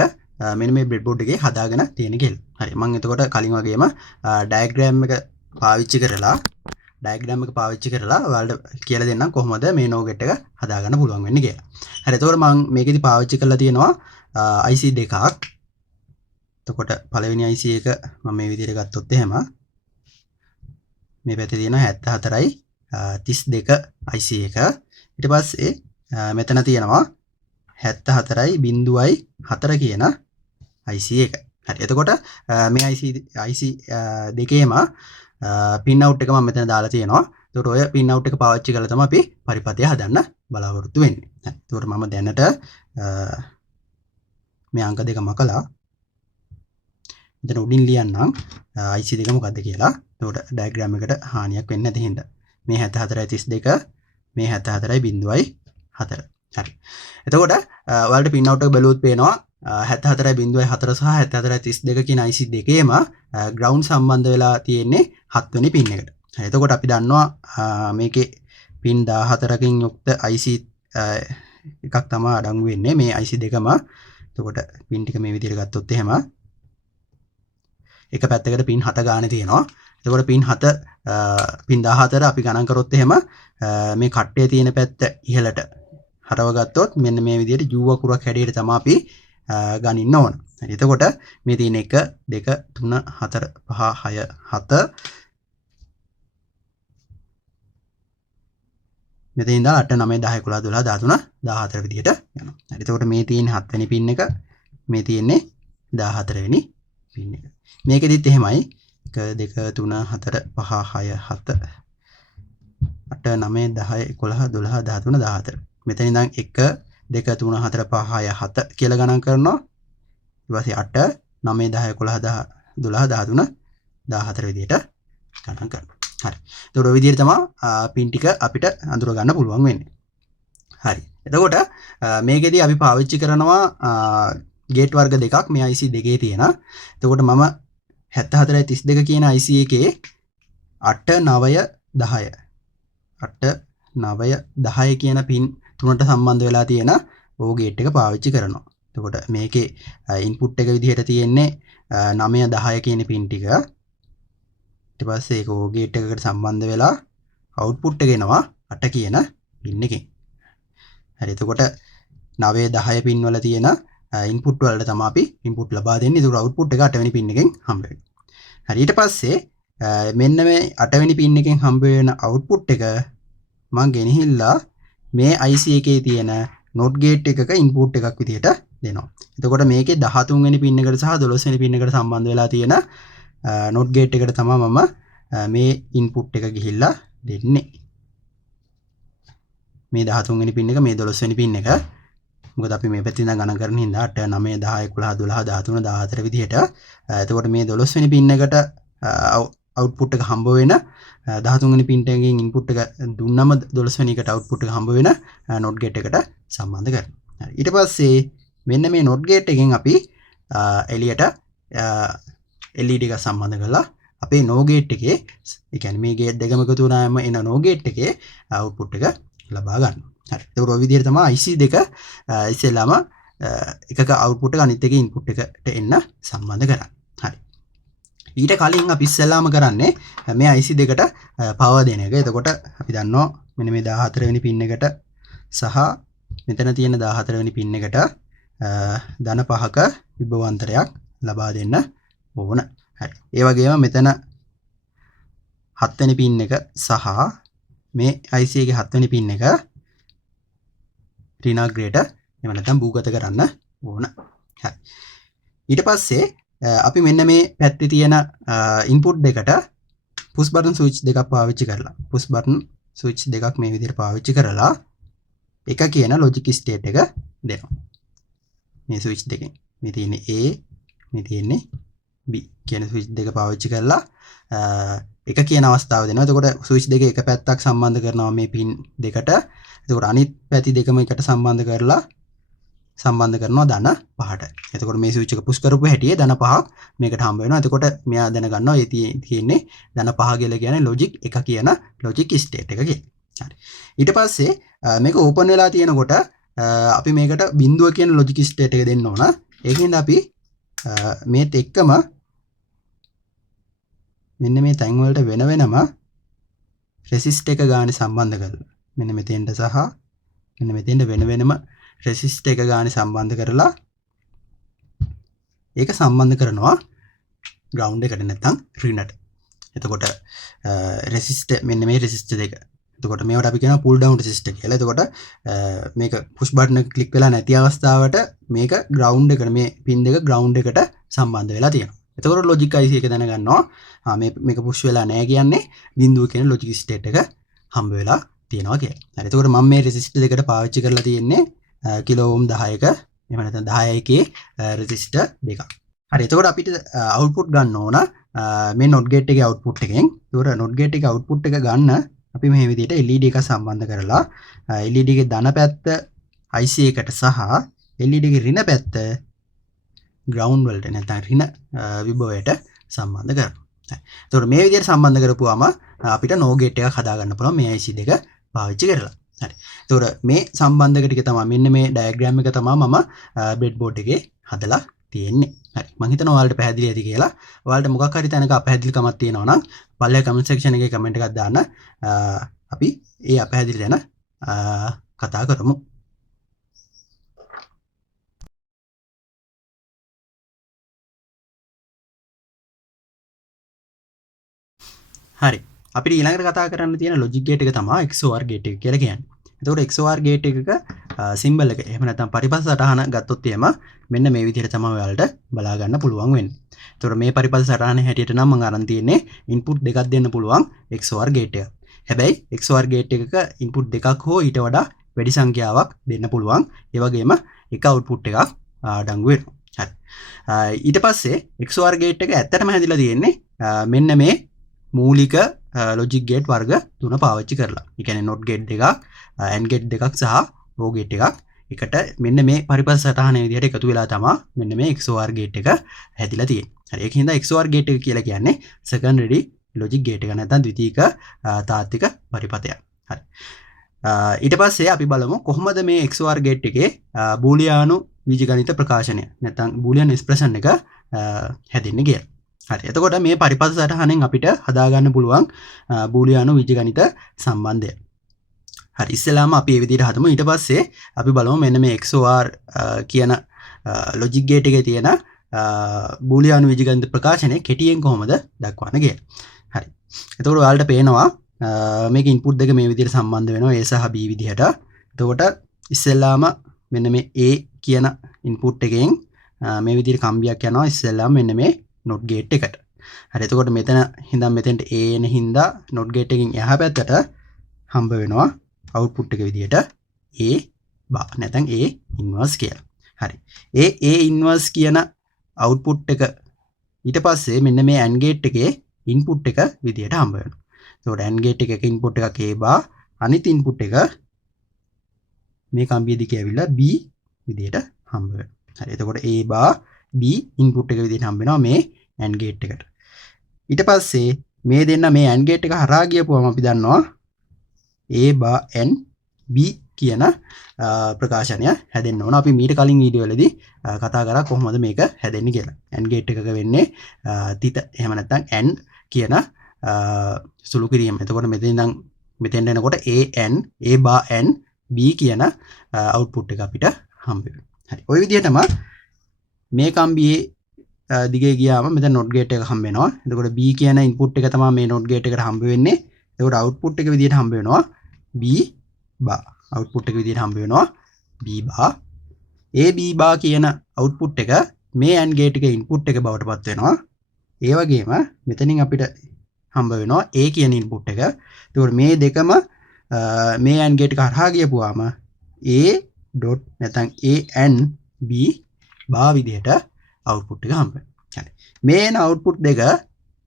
මෙන්න මේ බ්‍රෙඩ්බෝඩ් එකේ හදාගෙන තියෙන්නේ කියලා. හරි. මම එතකොට කලින් වගේම ඩයග්‍රෑම් එක පාවිච්චි කරලා ඔයාලට කියලා දෙන්නම් කොහොමද මේ NOR ගේට් එක හදාගන්න පුළුවන් වෙන්නේ කියලා. හරි. එතකොට මම මේකෙදි පාවිච්චි කරලා තියෙනවා IC දෙකක්. එතකොට පළවෙනි IC එක මම මේ විදිහට ගත්තොත් එහෙම මේ පැත්තේ තියෙනවා 74යි 32 IC එක. ඊට පස්සේ මෙතන තියෙනවා 74යි 0.4 කියන IC එක. හරි. එතකොට මේ IC දෙකේම පින් අවුට් එක මම මෙතන දාලා තියෙනවා. එතකොට ඔය පින් අවුට් එක පාවිච්චි කරලා තමයි අපි පරිපථය හදන්න බලාපොරොත්තු වෙන්නේ. හරි. එතකොට මම දැනට මේ අංක දෙක මකලා මෙතන උඩින් ලියන්නම් IC දෙක මොකද්ද කියලා. එතකොට ඩයග්‍රෑම් එකට හානියක් වෙන්නේ නැති හින්දා. මේ 74.32 මේ 74.04. හරි. එතකොට ඔයාලට පින් අවුට් එක බැලුවොත් පේනවා 74.04 සහ 74.32 කියන IC දෙකේම ග්‍රවුන්ඩ් සම්බන්ධ වෙලා තියෙන්නේ 7 වෙනි පින් එකට. හරි. එතකොට අපි දන්නවා මේකේ පින් 14කින් යුක්ත IC එකක් තමයි අඩංගු වෙන්නේ මේ IC දෙකම. එතකොට පින් ටික මේ විදිහට ගත්තොත් එහෙම එක පැත්තකට පින් 7 ගානේ තියෙනවා. එතකොට පින් 14 අපි ගණන් කරොත් එහෙම මේ කට්ටේ තියෙන පැත්ත ඉහළට හරව ගත්තොත් මෙන්න මේ විදිහට U අකුරක් හැඩයට තමයි අපි ගනින්න ඕන. හරි. එතකොට මේ තියෙන 1 2 3 4 5 6 7 මෙතන ඉඳලා 8 9 10 11 12 13 14 විදිහට යනවා. හරි. එතකොට මේ තියෙන 7 වෙනි පින් එක මේ තියෙන්නේ 14 වෙනි පින් එක. මේකෙදිත් එහෙමයි 1 2 3 4 5 6 7 8 9 10 11 12 13 14. මෙතන ඉඳන් 1 2 3 4 5 6 7 කියලා ගණන් කරනවා. ඊට පස්සේ 8 9 10 11 12 13 14 විදිහට ගණන් කරනවා. හරි. එතකොට ඔය විදිහට තමයි පින් ටික අපිට අඳුර ගන්න පුළුවන් වෙන්නේ. හරි. එතකොට මේකෙදී අපි පාවිච්චි කරනවා ගේට් වර්ග දෙකක් මේ IC දෙකේ තියෙන. එතකොට මම 74.32 කියන IC එකේ 8 9 10 කියන පින් තුනට සම්බන්ධ වෙලා තියෙන O ගේට් එක පාවිච්චි කරනවා. එතකොට මේකේ ඉන්පුට් එක විදිහට තියෙන්නේ 9 10 කියන පින් ටික. ඊට පස්සේ ඒක O ගේට් එකකට සම්බන්ධ වෙලා අවුට්පුට් එක එනවා 8 කියන පින් එකෙන්. හරි. එතකොට 9 10 පින් වල තියෙන ඉන්පුට් වලට තමයි අපි ඉන්පුට් ලබා දෙන්නේ. ඒක අවුට්පුට් එක 8 වෙනි පින් එකෙන් හම්බ වෙනවා. හරි. ඊට පස්සේ මෙන්න මේ 8 වෙනි පින් එකෙන් හම්බ වෙන අවුට්පුට් එක මම ගෙනහිල්ලා මේ IC එකේ තියෙන NOT ගේට් එකක ඉන්පුට් එකක් විදිහට දෙනවා. එතකොට මේකේ 13 වෙනි පින් එකට සහ 12 වෙනි පින් එකට සම්බන්ධ වෙලා තියෙන NOT ගේට් එකට තමයි මම මේ ඉන්පුට් එක ගිහිල්ලා දෙන්නේ. මේ 13 වෙනි පින් එක මේ 12 වෙනි පින් එක. මොකද අපි මේ පැත්තෙන් ඉඳන් ගණන් කරන හින්දා 8 9 10 11 12 13 14 විදිහට. එතකොට මේ 12 වෙනි පින් එකට අවුට්පුට් එක හම්බ වෙන 13 වෙනි පින් එකෙන් ඉන්පුට් එක දුන්නම 12 වෙනි එකට අවුට්පුට් එක හම්බ වෙන NOT ගේට් එකට සම්බන්ධ කරනවා. හරි. ඊට පස්සේ මෙන්න මේ NOT ගේට් එකෙන් අපි එළියට LED එක සම්බන්ධ කරලා අපේ NOR ගේට් එකේ ඒ කියන්නේ මේ ගේට් දෙකම එකතු වුණාම එන NOR ගේට් එකේ අවුට්පුට් එක ලබා ගන්නවා. හරි. ඒක ඔය විදිහට තමයි IC දෙක ඉස්සෙල්ලාම එකක අවුට්පුට් එක අනිත් එකේ ඉන්පුට් එකට එන්න සම්බන්ධ කරන්නේ. හරි. ඊට කලින් අපි ඉස්සෙල්ලාම කරන්නේ මේ IC දෙකට පවර් දෙන එක. එතකොට අපි දන්නවා මෙන්න මේ 14 වෙනි පින් එකට සහ මෙතන තියෙන 14 වෙනි පින් එකට ධන 5ක විභවාන්තරයක් ලබා දෙන්න ඕන. හරි. ඒ වගේම මෙතන 7 වෙනි පින් එක සහ මේ IC එකේ 7 වෙනි පින් එක ඍණාග්‍රයට එහෙම නැත්නම් භූගත කරන්න ඕන. හරි. ඊට පස්සේ අපි මෙන්න මේ පැත්තේ තියෙන ඉන්පුට් දෙකට පුෂ් බටන් ස්විච් දෙකක් පාවිච්චි කරලා පුෂ් බටන් ස්විච් දෙකක් මේ විදිහට පාවිච්චි කරලා එක කියන ලොජික් ස්ටේට් එක දෙනවා. මේ ස්විච් දෙකෙන් මේ තියෙන්නේ A මේ තියෙන්නේ B කියන ස්විච් දෙක පාවිච්චි කරලා එක කියන අවස්ථාව දෙනවා. එතකොට ස්විච් දෙකේ එක පැත්තක් සම්බන්ධ කරනවා මේ පින් දෙකට. එතකොට අනිත් පැති දෙකම එකට සම්බන්ධ කරනවා ධන 5ට. එතකොට මේ ස්විච් එක පුෂ් කරපු හැටියේ ධන 5ක් මේකට හම්බ වෙනවා. එතකොට මෙයා දැනගන්නවා ඒ තියෙන්නේ ධන 5 කියලා කියන්නේ ලොජික් එක කියන ලොජික් ස්ටේට් එක කියලා. හරි. ඊට පස්සේ මේක ඕපන් වෙලා තියෙනකොට අපි මේකට බිඳුව කියන ලොජික් ස්ටේට් එක දෙන්න ඕන. ඒකින්ද අපි මේත් එක්කම මෙන්න මේ තැන් වලට වෙන වෙනම රෙසිස්ට් එක ගානේ සම්බන්ධ කරලා මෙන්න මෙතෙන්ට සහ මෙන්න මෙතෙන්ට වෙන වෙනම රෙසිස්ට් එක ගානේ සම්බන්ධ කරලා ඒක සම්බන්ධ කරනවා ග්‍රවුන්ඩ් එකට නැත්නම් රිනට. එතකොට රෙසිස්ටර් මෙන්න මේ රෙසිස්ටර් දෙක. එතකොට මේවට අපි කියනවා පුල් ඩවුන් රෙසිස්ටර් කියලා. එතකොට මේක පුෂ් බටන් එක ක්ලික් වෙලා නැති අවස්ථාවට මේක ග්‍රවුන්ඩ් එකට මේ පින් දෙක ග්‍රවුන්ඩ් එකට සම්බන්ධ වෙලා තියෙනවා. එතකොට ලොජික් IC එක දැනගන්නවා මේක පුෂ් වෙලා නැහැ කියන්නේ බිඳුව කියන ලොජික් ස්ටේට් එක හම්බ වෙලා තියෙනවා කියලා. හරි. එතකොට මම මේ රෙසිස්ටර් දෙකට පාවිච්චි කරලා තියෙන්නේ කිලෝ ඕම් 10ක එහෙම නැත්නම් 10කේ රෙසිස්ටර් දෙකක්. හරි. එතකොට අපිට අවුට්පුට් ගන්න ඕන මේ NOT gate එකේ අවුට්පුට් එකෙන්. ඒතකොට NOT gate එකේ අවුට්පුට් එක ගන්න අපි මේ විදිහට LED එක සම්බන්ධ කරලා LED එකේ ධන පැත්ත IC එකට සහ LED එකේ ඍණ පැත්ත ග්‍රවුන්ඩ් වලට නැත්නම් ඍණ විභවයට සම්බන්ධ කරනවා. එතකොට මේ විදිහට සම්බන්ධ කරපුවාම අපිට NO gate එකක් හදා ගන්න පුළුවන් මේ IC දෙක පාවිච්චි කරලා. හරි. එතකොට මේ සම්බන්ධක ටික තමයි මෙන්න මේ ඩයග්‍රෑම් එක තමයි මම බ්‍රෙඩ් බෝඩ් එකේ හදලා තියෙන්නේ. හරි. මම හිතනවා ඔයාලට පැහැදිලි ඇති කියලා. ඔයාලට මොකක් හරි තැනක අපැහැදිලිකමක් තියෙනවා නම් පල්ලෙහා කමෙන්ට් සෙක්ෂන් එකේ කමෙන්ට් එකක් දාන්න. අපි ඒ අපැහැදිලි තැන කතා කරමු. හරි. අපිට ඊළඟට කතා කරන්න තියෙන ලොජික් ගේට් එක තමයි XOR ගේට් එක කියලා කියන්නේ. එතකොට XOR ගේට් එකක සිම්බල් එක එහෙම නැත්නම් පරිපථ සටහන ගත්තොත් එහෙම මෙන්න මේ විදිහට තමයි ඔයාලට බලා ගන්න පුළුවන් වෙන්නේ. එතකොට මේ පරිපථ සටහනේ හැටියට නම් මම අරන් තියෙන්නේ ඉන්පුට් දෙකක් දෙන්න පුළුවන් XOR ගේට් එක. හැබැයි XOR ගේට් එකක ඉන්පුට් දෙකක් හෝ ඊට වඩා වැඩි සංඛ්‍යාවක් දෙන්න පුළුවන්. ඒ වගේම එක අවුට්පුට් එකක් අඩංගු වෙනවා. හරි. ඊට පස්සේ XOR ගේට් එක ඇත්තටම හැදිලා තියෙන්නේ මෙන්න මේ මූලික ලොජික් ගේට් වර්ග තුන පාවිච්චි කරලා. ඒ කියන්නේ NOT ගේට් දෙකක්, AND ගේට් දෙකක් සහ OR ගේට් එකක් එකට මෙන්න මේ පරිපථ සටහන විදිහට එකතු වෙලා තමයි මෙන්න මේ XOR ගේට් එක හැදිලා තියෙන්නේ. හරි. ඒකින්ද XOR ගේට් එක කියලා කියන්නේ secondary logic gate එක නැත්නම් ද්විතීයික තාත්වික පරිපථයක්. හරි. ඊට පස්සේ අපි බලමු කොහොමද මේ XOR ගේට් එකේ බූලියානු බීජගණිත ප්‍රකාශනය නැත්නම් බූලියන් එක්ස්ප්‍රෙෂන් එක හැදෙන්නේ කියලා. හරි. එතකොට මේ පරිපථ සටහනෙන් අපිට හදාගන්න පුළුවන් බූලියානු බීජගණිත සම්බන්ධය. හරි. ඉස්සෙල්ලාම අපි මේ විදිහට හදමු. ඊට පස්සේ අපි බලමු මෙන්න මේ XOR කියන ලොජික් ගේට් එකේ තියෙන බූලියානු බීජගණිත ප්‍රකාශනය කෙටියෙන් කොහොමද දක්වන්නේ කියලා. හරි. එතකොට ඔයාලට පේනවා මේක ඉන්පුට් දෙක මේ විදිහට සම්බන්ධ වෙනවා A සහ B විදිහට. එතකොට ඉස්සෙල්ලාම මෙන්න මේ A කියන ඉන්පුට් එකෙන් මේ විදිහට කම්බියක් යනවා ඉස්සෙල්ලාම මෙන්න මේ NOT gate එකට. හරි. එතකොට මෙතන හින්දා මෙතෙන්ට A එන හින්දා NOT gate එකකින් එහා පැත්තට හම්බ වෙනවා අවුට්පුට් එක විදිහට A bar නැත්නම් A inverse කියලා. හරි. A inverse කියන අවුට්පුට් එක ඊට පස්සේ මෙන්න මේ AND gate එකේ ඉන්පුට් එක විදිහට හම්බ වෙනවා. එතකොට AND gate එකක ඉන්පුට් එකක් A bar අනිත් ඉන්පුට් එක මේ කම්බිය දිගේ ඇවිල්ලා B විදිහට හම්බ වෙනවා. හරි. එතකොට A bar B ඉන්පුට් එක විදිහට හම්බ වෙනවා මේ AND gate එකට. ඊට පස්සේ මේ දෙන්න මේ AND gate එක හරහා ගියපුවම අපි දන්නවා A bar N B කියන ප්‍රකාශනය හැදෙන්න ඕන. අපි මීට කලින් වීඩියෝ වලදී කතා කරා කොහොමද මේක හැදෙන්නේ කියලා. AND gate එකක වෙන්නේ තිත එහෙම නැත්නම් AND කියන සුළු කිරීම. එතකොට මෙතන ඉඳන් මෙතෙන්ට එනකොට an a bar n b කියන output එක අපිට හම්බ වෙනවා. හරි. ওই විදිහටම මේ කම්බියේ දිගේ ගියාම මෙතන not gate එක හම්බ වෙනවා. එතකොට b කියන input එක තමයි මේ not gate එකට හම්බ වෙන්නේ. එතකොට output එක විදිහට හම්බ වෙනවා b bar. output එක විදිහට හම්බ වෙනවා b bar. a b bar කියන output එක මේ AND gate එකේ input එක බවට පත් වෙනවා. ඒ වගේම මෙතනින් අපිට හම්බ වෙනවා a කියන input එක. එතකොට මේ දෙකම මේ AND gate එක හරහා ගියපුවාම a dot නැත්නම් a and b bar විදිහට output එක හම්බ වෙනවා. හරි. මේ එන output දෙක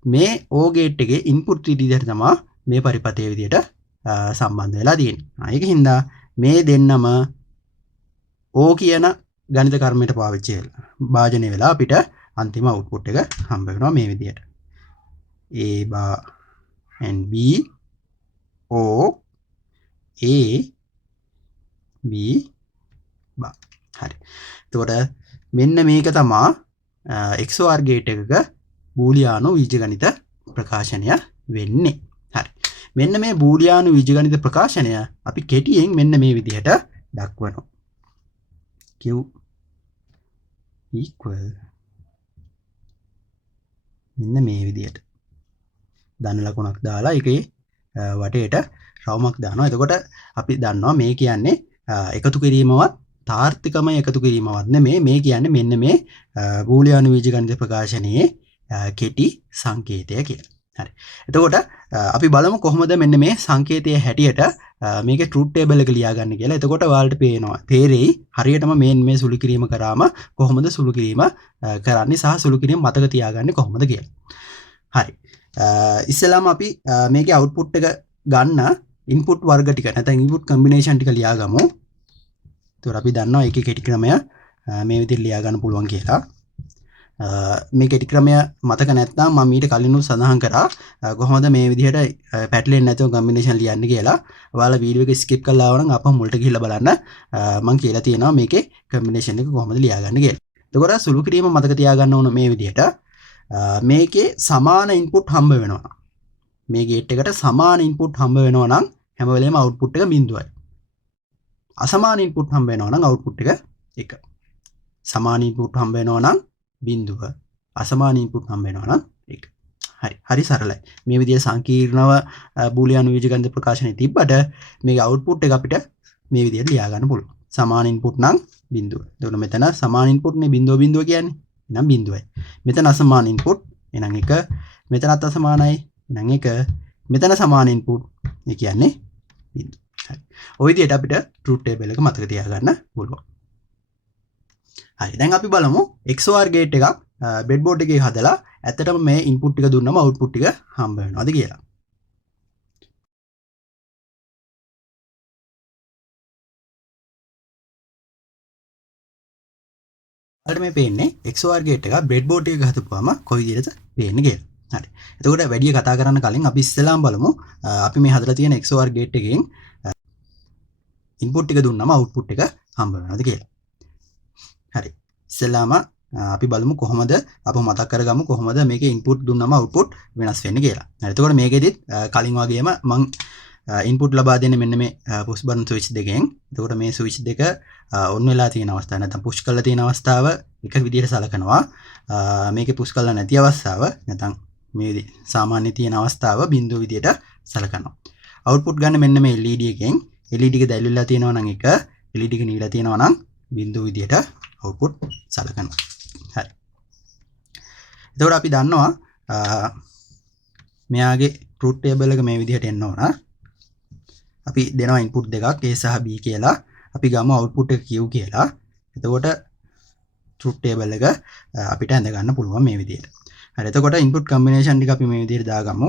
මේ O gate එකේ input විදිහට තමයි මේ පරිපථයේ විදිහට සම්බන්ධ වෙලා තියෙන්නේ. ඒක හින්දා මේ දෙන්නම O කියන ගණිත කර්මයට පාවිච්චි වෙලා භාජනය වෙලා අපිට අන්තිම output එක හම්බ වෙනවා මේ විදිහට. A bar and B O A B bar. හරි. එතකොට මෙන්න මේක තමයි XOR gate එකක බූලියානු බීජගණිත ප්‍රකාශනය වෙන්නේ. හරි. මෙන්න මේ බූලියානු බීජගණිත ප්‍රකාශනය අපි කෙටියෙන් මෙන්න මේ විදිහට දක්වනවා. Q equal මෙන්න මේ විදිහට ධන ලකුණක් දාලා ඒකේ වටේට රවුමක් දානවා. එතකොට අපි දන්නවා මේ කියන්නේ එකතු කිරීමවත් තාර්ථිකම එකතු කිරීමවත් නෙමෙයි. මේ කියන්නේ මෙන්න මේ බූලියානු බීජගණිත ප්‍රකාශනයේ කෙටි සංකේතය කියලා. හරි. එතකොට අපි බලමු කොහොමද මෙන්න මේ සංකේතයේ හැටියට මේකේ ට්‍රූත් ටේබල් එක ලියාගන්න කියලා. එතකොට ඔයාලට පේනවා තේරෙයි හරියටම මේ සුළු කිරීම කරාම කොහොමද සුළු කිරීම කරන්නේ සහ සුළු කිරීම මතක තියාගන්නේ කොහොමද කියලා. හරි. ඉස්සෙල්ලාම අපි මේකේ අවුට්පුට් එක ගන්න ඉන්පුට් වර්ග ටික නැත්නම් ඉන්පුට් කම්බිනේෂන් ටික ලියාගමු. එතකොට අපි දන්නවා ඒකේ කෙටි ක්‍රමය මේ විදිහට ලියා ගන්න පුළුවන් කියලා. මේ කෙටි ක්‍රමය මතක නැත්නම් මම ඊට කලිනුත් සඳහන් කරා කොහොමද මේ විදිහට පැටලෙන්නේ නැතුව කම්බිනේෂන් ලියන්නේ කියලා. ඔයාලා වීඩියෝ එක ස්කිප් කරලා ආවනම් අපහ මුලට ගිහිල්ලා බලන්න. මම කියලා තියෙනවා මේකේ කම්බිනේෂන් එක කොහොමද ලියාගන්නේ කියලා. එතකොට සුළු කිරීම මතක තියාගන්න ඕන මේ විදිහට මේකේ සමාන ඉන්පුට් හම්බ වෙනවා. මේ ගේට් එකට සමාන ඉන්පුට් හම්බ වෙනවා නම් හැම වෙලේම අවුට්පුට් එක බිඳුවයි. අසමාන ඉන්පුට් හම්බ වෙනවා නම් අවුට්පුට් එක 1. සමාන ඉන්පුට් හම්බ වෙනවා නම් බිඳුව. අසමාන ඉන්පුට් හම්බ වෙනවා නම් 1. හරි. හරි සරලයි. මේ විදිහේ සංකීර්ණව බූලියානු බීජගණිත ප්‍රකාශනය තිබ්බට මේකේ අවුට්පුට් එක අපිට මේ විදිහට ලියා ගන්න පුළුවන්. සමාන ඉන්පුට් නම් බිඳුව. එතකොට මෙතන සමාන ඉන්පුට් නේ බිඳුව කියන්නේ. එහෙනම් බිඳුවයි. මෙතන අසමාන ඉන්පුට් එහෙනම් 1. මෙතනත් අසමානයි. එහෙනම් 1. මෙතන සමාන ඉන්පුට් ඒ කියන්නේ බිඳුව. හරි. ওই විදිහට අපිට ට්‍රූත් ටේබල් එක මතක තියාගන්න පුළුවන්. හරි. දැන් අපි බලමු XOR ගේට් එකක් බ්‍රෙඩ්බෝඩ් එකේ හදලා ඇත්තටම මේ ඉන්පුට් ටික දුන්නම අවුට්පුට් ටික හම්බ වෙනවද කියලා. අපිට මේ පේන්නේ XOR ගේට් එක බ්‍රෙඩ්බෝඩ් එකක හදපුවාම කොයි විදිහටද පේන්නේ කියලා. හරි. එතකොට වැඩි කතා කරන්න කලින් අපි ඉස්සෙල්ලාම බලමු අපි මේ හදලා තියෙන XOR ගේට් එකෙන් ඉන්පුට් ටික දුන්නම අවුට්පුට් එක හම්බ වෙනවද කියලා. හරි. ඉස්සෙල්ලාම අපි බලමු කොහොමද අප මතක් කරගමු කොහොමද මේකේ ඉන්පුට් දුන්නම අවුට්පුට් වෙනස් වෙන්නේ කියලා. හරි. එතකොට මේකෙදිත් කලින් වගේම මම ඉන්පුට් ලබා දෙන්නේ මෙන්න මේ පුෂ් බටන් ස්විච් දෙකෙන්. එතකොට මේ ස්විච් දෙක ඔන් වෙලා තියෙන අවස්ථාව නැත්නම් පුෂ් කරලා තියෙන අවස්ථාව එක විදිහට සලකනවා. මේකේ පුෂ් කරලා නැති අවස්ථාව නැත්නම් මේ සාමාන්‍ය තියෙන අවස්ථාව බිඳුව විදිහට සලකනවා. අවුට්පුට් ගන්න මෙන්න මේ LED එකෙන් LED එක දැල්විලා තියෙනවා නම් 1 LED එක නිවිලා තියෙනවා නම් බිඳුව විදිහට අවුට්පුට් සලකනවා. හරි. එතකොට අපි දන්නවා මෙයාගේ ට්‍රූත් ටේබල් එක මේ විදිහට එන්න ඕන. අපි දෙනවා ඉන්පුට් දෙකක් A සහ B කියලා. අපි ගමු අවුට්පුට් එක Q කියලා. එතකොට ට්‍රූත් ටේබල් එක අපිට ඇඳ ගන්න පුළුවන් මේ විදිහට. හරි. එතකොට ඉන්පුට් කම්බිනේෂන් ටික අපි මේ විදිහට දාගමු.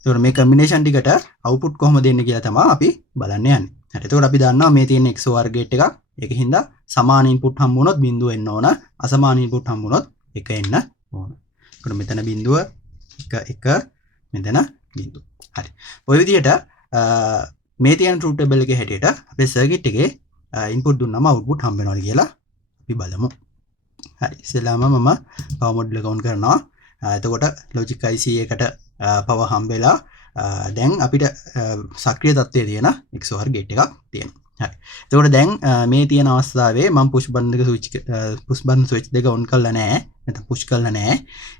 එතකොට මේ කම්බිනේෂන් ටිකට අවුට්පුට් කොහොමද දෙන්නේ කියලා තමයි අපි බලන්න යන්නේ. හරි. එතකොට අපි දන්නවා මේ තියෙන XOR ගේට් එකක්. ඒකින්ද සමාන ඉන්පුට් හම්බ වුණොත් බිඳුව එන්න ඕන. අසමාන ඉන්පුට් හම්බ වුණොත් 1 එන්න ඕන. එතකොට මෙතන බිඳුව 1 1 මෙතන බිඳුව. හරි. ඔය විදිහට මේ තියෙන ට්‍රූත් ටේබල් එකේ හැටියට අපේ සර්කිට් එකේ ඉන්පුට් දුන්නම අවුට්පුට් හම්බ වෙනවද කියලා අපි බලමු. හරි. ඉස්සෙල්ලාම මම පවර් මොඩ්යුල එක ඔන් කරනවා. එතකොට ලොජික් IC එකට පවර් හම්බ වෙලා දැන් අපිට සක්‍රිය තත්ත්වයේ තියෙන XOR ගේට් එකක් තියෙනවා. හරි. එතකොට දැන් මේ තියෙන අවස්ථාවේ මම පුෂ් බටන් ස්විච් දෙක ඔන් කරලා නැහැ. නැත්නම් පුෂ් කරලා නැහැ.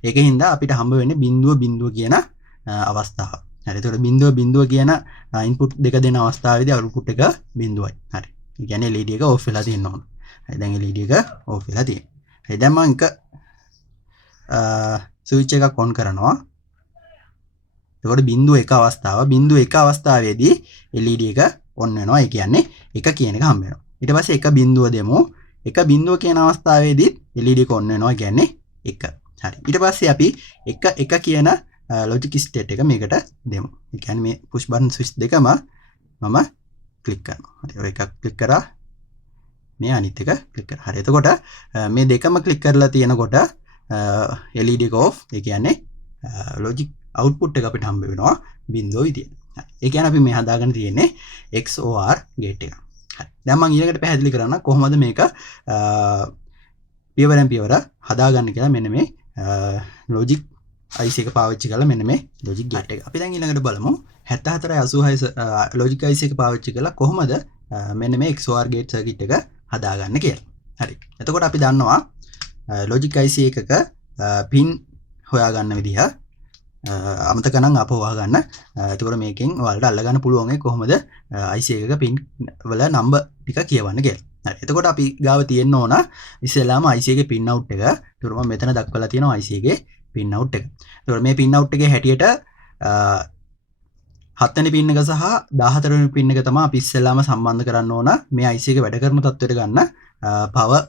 ඒකෙන් හින්දා අපිට හම්බ වෙන්නේ බිඳුව කියන අවස්ථාව. හරි. එතකොට බිඳුව කියන ඉන්පුට් දෙක දෙන අවස්ථාවේදී අවුට්පුට් එක බිඳුවයි. හරි. ඒ කියන්නේ LED එක ඕෆ් වෙලා තියෙන්න ඕන. හරි. දැන් LED එක ඕෆ් වෙලා තියෙනවා. හරි. දැන් මම එක ස්විච් එකක් ඔන් කරනවා. එතකොට බිඳුව එක අවස්ථාවේදී LED එක ඔන් වෙනවා. ඒ කියන්නේ එක කියන එක හම්බ වෙනවා. ඊට පස්සේ එක බිඳුව දෙමු. එක බිඳුව කියන අවස්ථාවේදී LED එක ඔන් වෙනවා. ඒ කියන්නේ එක. හරි. ඊට පස්සේ අපි එක කියන ලොජික් ස්ටේට් එක මේකට දෙමු. ඒ කියන්නේ මේ පුෂ් බටන් ස්විච් දෙකම මම ක්ලික් කරනවා. හරි. ඔය එකක් ක්ලික් කරා. මේ අනිත් එක ක්ලික් කරා. හරි. එතකොට මේ දෙකම ක්ලික් කරලා තියෙනකොට LED එක off. ඒ කියන්නේ ලොජික් output එක අපිට හම්බ වෙනවා බිඳුව විදියට. හරි. ඒ කියන්නේ අපි මේ හදාගෙන තියෙන්නේ XOR gate එක. හරි. දැන් මම ඊළඟට පැහැදිලි කරන්න කොහොමද මේක පියවරෙන් පියවර හදාගන්න කියලා. මෙන්න මේ ලොජික් IC එක පාවිච්චි කරලා මෙන්න මේ ලොජික් ගේට් එක. අපි දැන් ඊළඟට බලමු 7486 ලොජික් IC එක පාවිච්චි කරලා කොහොමද මෙන්න මේ XOR gate circuit එක හදාගන්න කියලා. හරි. එතකොට අපි දන්නවා ලොජික් IC එකක පින් හොයාගන්න විදිහ අමතක නම් අප හොයාගන්න. එතකොට මේකෙන් ඔයාලට අල්ලගන්න පුළුවන් කොහොමද IC එකක පින් වල නම්බර් ටික කියවන්න කියලා. හරි. එතකොට අපි ගාව තියෙන්න ඕන ඉස්සෙල්ලාම IC එකේ පින් අවුට් එක. එතකොට මම මෙතන දක්වලා තියෙනවා IC එකේ පින් අවුට් එක. එතකොට මේ පින් අවුට් එකේ හැටියට 7 වෙනි පින් එක සහ 14 වෙනි පින් එක තමයි අපි ඉස්සෙල්ලාම සම්බන්ධ කරන්න ඕන මේ IC එක වැඩ කරන තත්ත්වයට ගන්න පවර්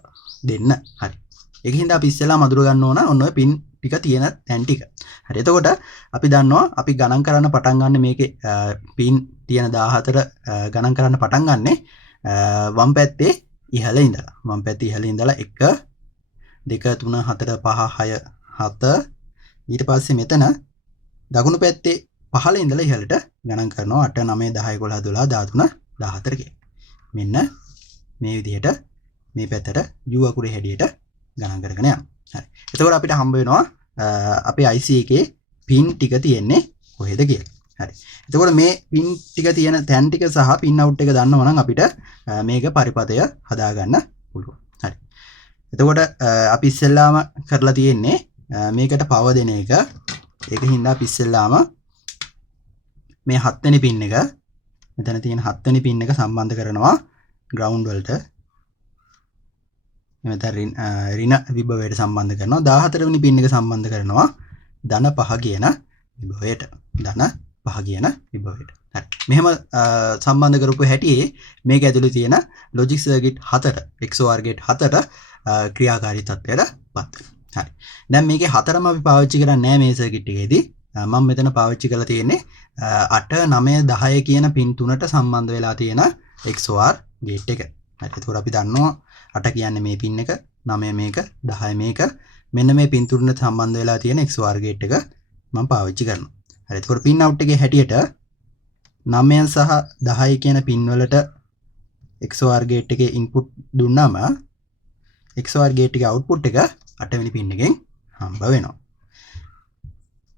දෙන්න. හරි. ඒකින්ද අපි ඉස්සෙල්ලාම අඳුර ගන්න ඕන ඔන්න ඔය පින් ටික තියෙන තැන් ටික. හරි. එතකොට අපි දන්නවා අපි ගණන් කරන්න පටන් ගන්න මේකේ පින් තියෙන 14 ගණන් කරන්න පටන් ගන්නෙ වම් පැත්තේ ඉහළ ඉඳලා. වම් පැත්තේ ඉහළ ඉඳලා 1 2 3 4 5 6 7 ඊට පස්සේ මෙතන දකුණු පැත්තේ පහළ ඉඳලා ඉහළට ගණන් කරනවා 8 9 10 11 12 13 14 කියලා. මෙන්න මේ විදිහට මේ පැත්තට U අකුරේ හැඩයට ගණන් කරගෙන යනවා. හරි. එතකොට අපිට හම්බ වෙනවා අපේ IC එකේ පින් ටික තියෙන්නේ කොහෙද කියලා. හරි. එතකොට මේ පින් ටික තියෙන තැන් ටික සහ පින් අවුට් එක දන්නවා නම් අපිට මේක පරිපතය හදාගන්න පුළුවන්. හරි. එතකොට අපි ඉස්සෙල්ලාම කරලා තියෙන්නේ මේකට පවර් දෙන එක. ඒකින්ද අපි ඉස්සෙල්ලාම මේ 7 වෙනි පින් එක මෙතන තියෙන 7 වෙනි පින් එක සම්බන්ධ කරනවා ground වලට. මෙතන ඍණ විභවයට සම්බන්ධ කරනවා. 14 වෙනි පින් එක සම්බන්ධ කරනවා ධන 5 කියන විභවයට. ධන 5 කියන විභවයට. හරි. මෙහෙම සම්බන්ධ කරපු හැටියේ මේක ඇතුලේ තියෙන logic circuit 4ට XOR gate 4ට ක්‍රියාකාරී තත්ත්වයට පත් වෙනවා. හරි. දැන් මේකේ 4ම අපි පාවිච්චි කරන්නේ නැහැ මේ circuit එකේදී. මම මෙතන පාවිච්චි කරලා තියෙන්නේ 8 9 10 කියන පින් තුනට සම්බන්ධ වෙලා තියෙන XOR gate එක. හරි. ඒකෝර අපි දන්නවා 8 කියන්නේ මේ පින් එක, 9 මේක, 10 මේක. මෙන්න මේ පින් තුනට සම්බන්ධ වෙලා තියෙන XOR gate එක මම පාවිච්චි කරනවා. හරි. ඒකෝර පින් අවුට් එකේ හැටියට 9 සහ 10 කියන පින් වලට XOR gate එකේ ඉන්පුට් දුන්නාම XOR gate එකේ අවුට්පුට් එක 8 වෙනි පින් එකෙන් හම්බ වෙනවා.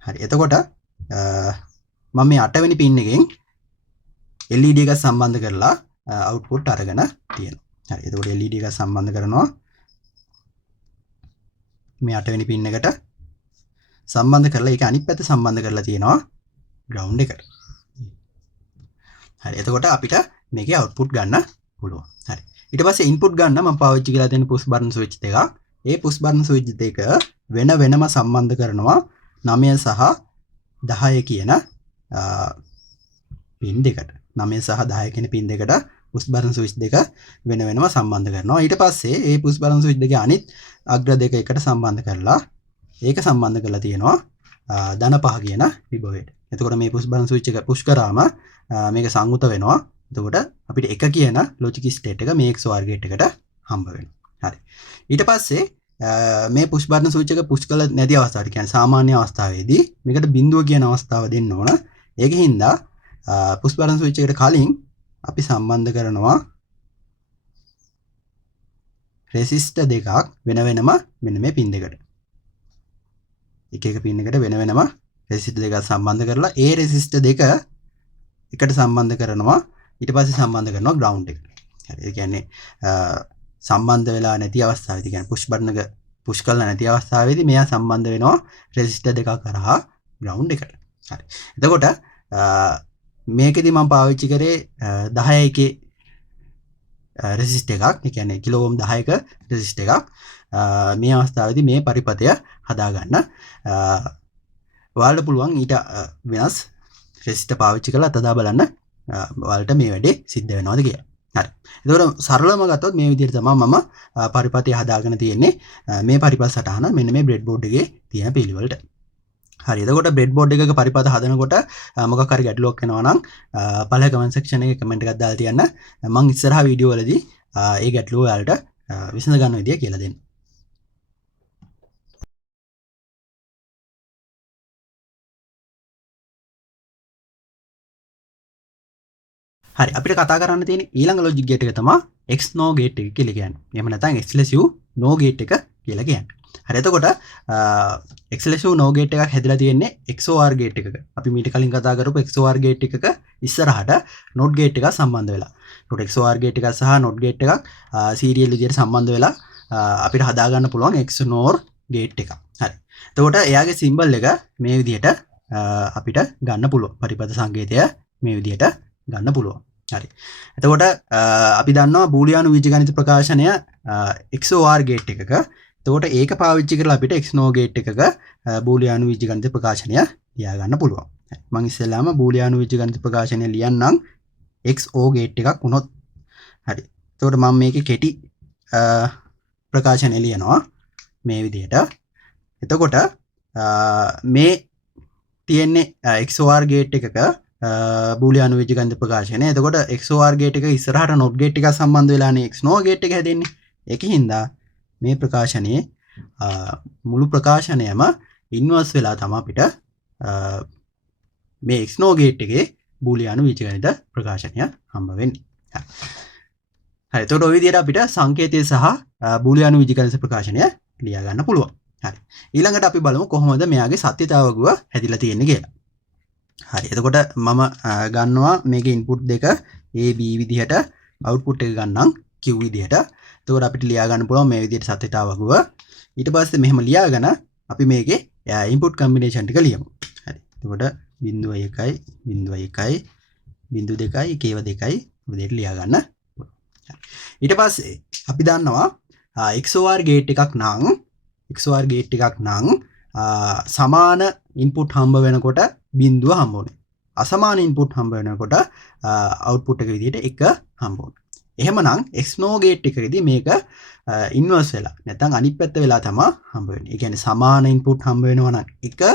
හරි. එතකොට මම මේ 8 වෙනි පින් එකෙන් LED එක සම්බන්ධ කරලා අවුට්පුට් අරගෙන තියෙනවා. හරි. එතකොට LED එක සම්බන්ධ කරනවා මේ 8 වෙනි පින් එකට සම්බන්ධ කරලා ඒක අනිත් පැත්ත සම්බන්ධ කරලා තියෙනවා ground එකට. හරි. එතකොට අපිට මේකේ output ගන්න පුළුවන්. හරි. ඊට පස්සේ input ගන්න මම පාවිච්චි කරලා තියෙන push button switch දෙකක්. ඒ push button switch දෙක වෙනම සම්බන්ධ කරනවා 9 සහ 10 කියන පින් දෙකට. 9 සහ 10 කියන පින් දෙකට push button switch දෙක වෙනම සම්බන්ධ කරනවා. ඊට පස්සේ මේ push button switch දෙකේ අනිත් අග්‍ර දෙක එකට සම්බන්ධ කරලා ඒක සම්බන්ධ කරලා තියෙනවා ධන 5 කියන විභවයට. එතකොට මේ push button switch එක push කරාම මේක සංයුත වෙනවා. එතකොට අපිට එක කියන logic state එක මේ XOR gate එකට හම්බ වෙනවා. හරි. ඊට පස්සේ මේ push button switch එක push කළ නැති අවස්ථාවට කියන්නේ සාමාන්‍ය අවස්ථාවේදී මේකට බිඳුව කියන අවස්ථාව දෙන්න ඕන. ඒකින්ද push button switch එකට කලින් අපි සම්බන්ධ කරනවා resistor දෙකක් වෙනම මෙන්න මේ පින් දෙකට. එක පින් එකට වෙනම රෙසිස්ටර් දෙක සම්බන්ධ කරලා ඒ රෙසිස්ටර් දෙක එකට සම්බන්ධ කරනවා ඊට පස්සේ සම්බන්ධ කරනවා ground එකට. හරි ඒ කියන්නේ සම්බන්ධ වෙලා නැති අවස්ථාවේදී කියන්නේ push button එක push කරලා නැති අවස්ථාවේදී මෙයා සම්බන්ධ වෙනවා රෙසිස්ටර් දෙකක් කරහා ground එකට. හරි. එතකොට මේකෙදි මම පාවිච්චි කරේ 10 එකේ රෙසිස්ටර් එකක්. ඒ කියන්නේ කිලෝ ඕම් 10ක රෙසිස්ටර් එකක්. මේ අවස්ථාවේදී මේ පරිපථය හදාගන්න ඔයාලට පුළුවන් ඊට වෙනස් රෙසිස්ටර් පාවිච්චි කරලා අතදා බලන්න ඔයාලට මේ වැඩේ සිද්ධ වෙනවද කියලා. හරි. එතකොට සරලවම ගත්තොත් මේ විදිහට තමයි මම පරිපථය හදාගෙන තියෙන්නේ. මේ පරිපථ සටහන මෙන්න මේ බ්‍රෙඩ් බෝඩ් එකේ තියෙන පිළිවෙලට. හරි. එතකොට බ්‍රෙඩ් බෝඩ් එකක පරිපථ හදනකොට මොකක් හරි ගැටලුවක් එනවා නම් පළල කමෙන්ට් සෙක්ෂන් එකේ කමෙන්ට් එකක් දාලා තියන්න. මම ඉස්සරහා වීඩියෝ වලදී ඒ ගැටලුව ඔයාලට විසඳ ගන්න විදිය කියලා දෙන්න. හරි අපිට කතා කරන්න තියෙන ඊළඟ ලොජික් ගේට් එක තමයි XNOR ගේට් එක කියලා කියන්නේ. එහෙම නැත්නම් XLSU NOR ගේට් එක කියලා කියන්නේ. හරි එතකොට XLSU NOR ගේට් එකක් හැදලා තියෙන්නේ XOR ගේට් එකක. අපි මීට කලින් කතා කරපු XOR ගේට් එකක ඉස්සරහට NOT ගේට් එකක් සම්බන්ධ වෙලා. ඒකට XOR ගේට් එකක් සහ NOT ගේට් එකක් සීරියල් විදිහට සම්බන්ධ වෙලා අපිට හදා ගන්න පුළුවන් XNOR ගේට් එකක්. හරි. එතකොට එයාගේ සිම්බල් එක මේ විදිහට අපිට ගන්න පුළුවන්. පරිපථ සංකේතය මේ විදිහට ගන්න පුළුවන්. හරි. එතකොට අපි දන්නවා බූලියානු බීජගණිත ප්‍රකාශනය XOR ගේට් එකක. එතකොට ඒක පාවිච්චි කරලා අපිට XNOR ගේට් එකක බූලියානු බීජගණිත ප්‍රකාශනය ලියා ගන්න පුළුවන්. මම ඉස්සෙල්ලාම බූලියානු බීජගණිත ප්‍රකාශනය ලියන්නම් XOR ගේට් එකක් වුණොත්. හරි. එතකොට මම මේකේ කෙටි ප්‍රකාශනය ලියනවා මේ විදිහට. එතකොට මේ තියෙන්නේ XOR ගේට් එකක බූලියානු බීජගණිත ප්‍රකාශනය. එතකොට XOR ගේට් එක ඉස්සරහට NOT ගේට් එක සම්බන්ධ වෙලානේ XNOR ගේට් එක හැදෙන්නේ. ඒකින්ද මේ ප්‍රකාශනයේ මුළු ප්‍රකාශනයම ඉන්වර්ස් වෙලා තමයි අපිට මේ XNOR ගේට් එකේ බූලියානු බීජගණිත ප්‍රකාශනය හම්බ වෙන්නේ. හරි. එතකොට ওই විදිහට අපිට සංකේතය සහ බූලියානු බීජගණිත ප්‍රකාශනය ලියා ගන්න පුළුවන්. හරි. ඊළඟට අපි බලමු කොහොමද මෙයාගේ සත්‍යතාවගුව හැදිලා තියෙන්නේ කියලා. හරි. එතකොට මම ගන්නවා මේකේ ඉන්පුට් දෙක A B විදිහට අවුට්පුට් එක ගන්නම් Q විදිහට. එතකොට අපිට ලියා ගන්න පුළුවන් මේ විදිහට සත්‍යතාවගුව. ඊට පස්සේ මෙහෙම ලියාගෙන අපි මේකේ ඉන්පුට් කම්බිනේෂන් ටික ලියමු. හරි. එතකොට 0.1 0.1 0.2 කේව 2 විදිහට ලියා ගන්න පුළුවන්. ඊට පස්සේ අපි දන්නවා XOR ගේට් එකක් නම් සමාන ඉන්පුට් හම්බ වෙනකොට බිඳුව හම්බ වෙනවා. අසමාන ඉන්පුට් හම්බ වෙනකොට අවුට්පුට් එක විදිහට 1 හම්බ වෙනවා. එහෙමනම් XNOR ගේට් එකකදී මේක ඉන්වර්ස් වෙලා නැත්නම් අනිත් පැත්ත වෙලා තමයි හම්බ වෙන්නේ. ඒ කියන්නේ සමාන ඉන්පුට් හම්බ වෙනවා නම් 1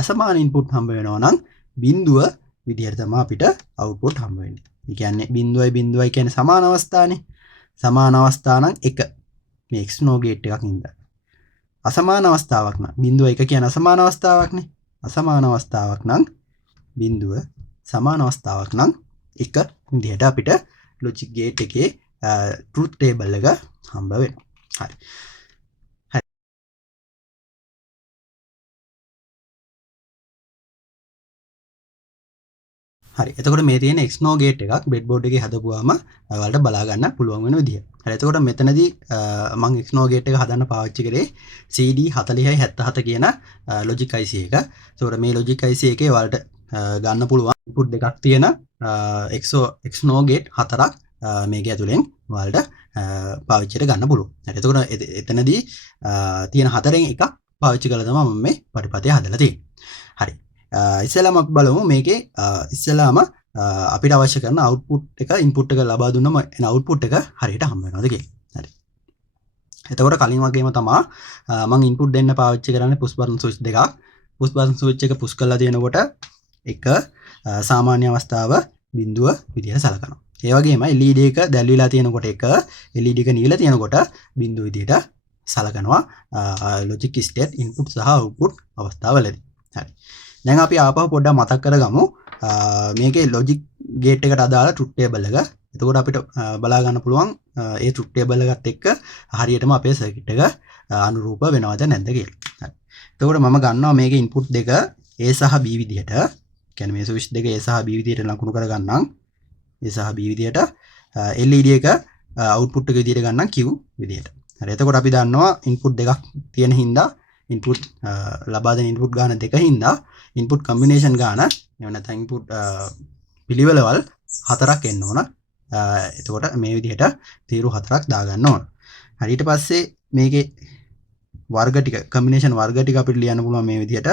අසමාන ඉන්පුට් හම්බ වෙනවා නම් බිඳුව විදිහට තමයි අපිට අවුට්පුට් හම්බ වෙන්නේ. ඒ කියන්නේ බිඳුවයි කියන්නේ සමාන අවස්ථානේ. සමාන අවස්ථා නම් 1 මේ XNOR ගේට් එකක් ඉඳලා. අසමාන අවස්ථාවක් නම් බිඳුව 1 කියන අසමාන අවස්ථාවක්නේ. අසමාන අවස්ථාවක් නම් බිඳුව සමාන අවස්ථාවක් නම් 1 විදිහට අපිට ලොජික් ගේට් එකේ ට්‍රූත් ටේබල් එක හම්බ වෙනවා. හරි. හරි. එතකොට මේ තියෙන XNOR ගේට් එකක් බ්‍රෙඩ් බෝඩ් එකේ හදපුවාම ඔයාලට බලා ගන්න පුළුවන් වෙන විදිය. හරි. එතකොට මෙතනදී මම XNOR ගේට් එක හදන්න පාවිච්චි කරේ CD4077 කියන ලොජික් IC එක. එතකොට මේ ලොජික් IC එකේ ඔයාලට ගන්න පුළුවන් ඉන්පුට් දෙකක් තියෙන XNOR ගේට් 4ක් මේක ඇතුලෙන් ඔයාලට පාවිච්චියට ගන්න පුළුවන්. හරි. එතකොට එතනදී තියෙන 4න් එකක් පාවිච්චි කරලා තමයි මම මේ පරිපථය හදලා තියෙන්නේ. හරි. ඉස්සෙල්ලාම අපි බලමු මේකේ ඉස්සෙල්ලාම අපිට අවශ්‍ය කරන අවුට්පුට් එක ඉන්පුට් එක ලබා දුන්නම එන අවුට්පුට් එක හරියට හම්බ වෙනවද කියලා. හරි. එතකොට කලින් වගේම තමයි මම ඉන්පුට් දෙන්න පාවිච්චි කරන්නේ පුෂ් බටන් ස්විච් දෙකක්. පුෂ් බටන් ස්විච් එක පුෂ් කරලා දෙනකොට එක සාමාන්‍ය අවස්ථාව බිඳුව විදිහට සලකනවා. ඒ වගේම LED එක දැල්විලා තියෙනකොට එක LED එක නියලා තියෙනකොට බිඳුව විදිහට සලකනවා ලොජික් ස්ටේට් ඉන්පුට් සහ අවුට්පුට් අවස්ථාවලදී. හරි. දැන් අපි ආපහු පොඩ්ඩක් මතක් කරගමු මේකේ ලොජික් ගේට් එකට අදාළ ට්‍රූත් ටේබල් එක. එතකොට අපිට බලා ගන්න පුළුවන් ඒ ට්‍රූත් ටේබල් එකත් එක්ක හරියටම අපේ සර්කිට් එක අනුරූප වෙනවද නැද්ද කියලා. හරි. එතකොට මම ගන්නවා මේකේ ඉන්පුට් දෙක A සහ B විදිහට කියන්නේ මේ ස්විච් දෙක A සහ B විදිහට ලකුණු කරගන්නම්. A සහ B විදිහට LED එක output එක විදිහට ගන්නම් Q විදිහට. හරි. එතකොට අපි දන්නවා input දෙකක් තියෙන හින්දා input ලබා දෙන input ගාන දෙක හින්දා input combination ගාන එහෙම නැත්නම් input පිළිවෙලවල් හතරක් එන්න ඕන. එතකොට මේ විදිහට තීරු හතරක් දාගන්න ඕන. හරි. ඊට පස්සේ මේකේ වර්ග ටික combination වර්ග ටික අපිට ලියන්න පුළුවන් මේ විදිහට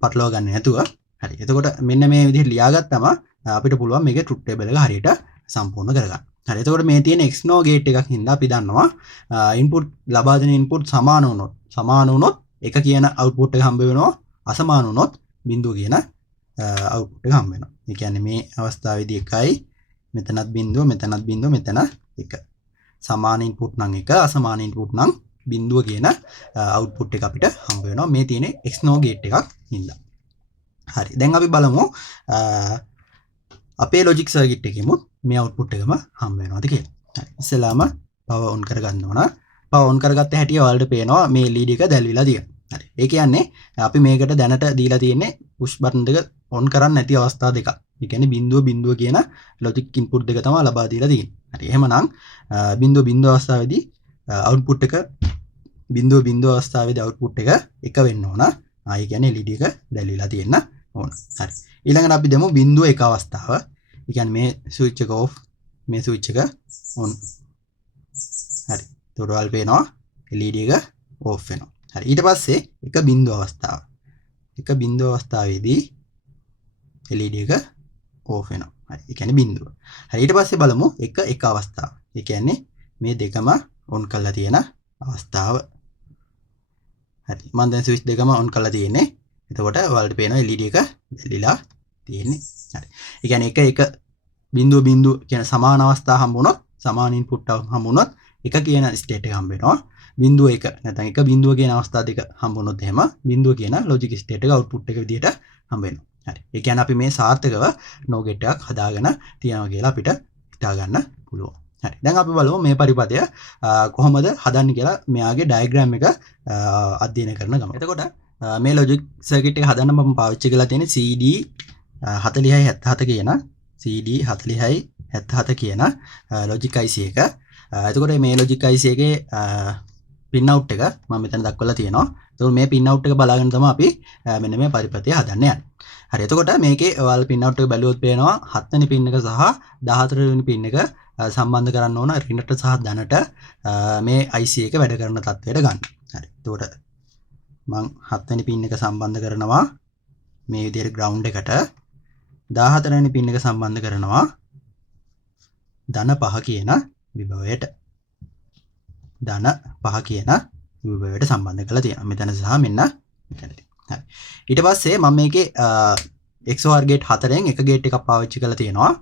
පටලවා ගන්න නැතුව. හරි. එතකොට මෙන්න මේ විදිහට ලියාගත්තම අපිට පුළුවන් මේකේ truth table එක හරියට සම්පූර්ණ කරගන්න. හරි. එතකොට මේ තියෙන XNOR gate එකක් හින්දා අපි දන්නවා input ලබා දෙන input සමාන වුණොත් එක කියන output එක හම්බ වෙනවා. අසමාන වුණොත් බිඳුව කියන output එක හම්බ වෙනවා. ඒ කියන්නේ මේ අවස්ථාවේදී එකයි මෙතනත් බිඳුව මෙතන එක. සමාන input නම් එක අසමාන input නම් බිඳුව කියන output එක අපිට හම්බ වෙනවා මේ තියෙන XNOR gate එකක් හින්දා. හරි. දැන් අපි බලමු අපේ logic circuit එකෙමුත් මේ output එකම හම්බ වෙනවද කියලා. හරි. ඉස්සෙල්ලාම power on කරගන්න ඕන. power on කරගත්ත හැටි ඔයාලට පේනවා මේ LED එක දැල්විලා තියෙනවා. හරි. ඒ කියන්නේ අපි මේකට දැනට දීලා තියෙන්නේ push button දෙක on කරන්න නැති අවස්ථා දෙකක්. ඒ කියන්නේ බිඳුව කියන logic input දෙක තමයි ලබා දීලා තියෙන්නේ. හරි. එහෙමනම් බිඳුව අවස්ථාවේදී output එක බිඳුව අවස්ථාවේදී output එක වෙන්න ඕන. ඒ කියන්නේ LED එක දැල්විලා තියෙන්න ඕන. හරි. ඊළඟට අපි දෙමු බිඳුව එක අවස්ථාව. ඒ කියන්නේ මේ switch එක off මේ switch එක on. හරි. ඒතකොට ඔයාලට පේනවා LED එක off වෙනවා. හරි. ඊට පස්සේ එක බිඳුව අවස්ථාව. එක බිඳුව අවස්ථාවේදී LED එක off වෙනවා. හරි. ඒ කියන්නේ බිඳුව. හරි. ඊට පස්සේ බලමු එක අවස්ථාව. ඒ කියන්නේ මේ දෙකම on කරලා තියෙන අවස්ථාව. හරි. මම දැන් ස්විච් දෙකම on කරලා තියෙන්නේ. එතකොට ඔයාලට පේනවා LED එක දැලිලා තියෙන්නේ. හරි. ඒ කියන්නේ එක බිඳුව කියන සමාන අවස්ථා හම්බුනොත් සමාන input හම්බුනොත් එක කියන state එක හම්බ වෙනවා. බිඳුව එක නැත්නම් එක බිඳුව කියන අවස්ථා දෙක හම්බුනොත් එහෙම බිඳුව කියන logic state එක output එක විදිහට හම්බ වෙනවා. හරි. ඒ කියන්නේ අපි මේ සාර්ථකව NOR gate එකක් හදාගෙන තියනවා කියලා අපිට හිතා ගන්න පුළුවන්. හරි. දැන් අපි බලමු මේ පරිපථය කොහොමද හදන්නේ කියලා මෙයාගේ diagram එක අධ්‍යයනය කරන ගමන්. එතකොට මේ logic circuit එක හදන්න මම පාවිච්චි කරලා තියෙන්නේ CD 4077 කියන CD 4077 කියන logic IC එක. එතකොට මේ logic IC එකේ pin out එක මම මෙතන දක්වලා තියෙනවා. එතකොට මේ pin out එක බලාගෙන තමයි අපි මෙන්න මේ පරිපථය හදන්න යන්නේ. හරි. එතකොට මේකේ ඔයාලා pin out එක බැලුවොත් පේනවා 7 වෙනි pin එක සහ 14 වෙනි pin එක සම්බන්ධ කරන්න ඕන ඍණට සහ ධනට මේ IC එක වැඩ කරන තත්ත්වයට ගන්න. හරි. එතකොට මම 7 වෙනි pin එක සම්බන්ධ කරනවා මේ විදිහට ground එකට. 14 වෙනි pin එක සම්බන්ධ කරනවා ධන 5 කියන විභවයට. ධන 5 කියන විභවයට සම්බන්ධ කරලා තියෙනවා. මෙතන සහ මෙන්න මෙතනදී. හරි. ඊට පස්සේ මම මේකේ XOR gate 4න් එක gate එකක් පාවිච්චි කරලා තියෙනවා.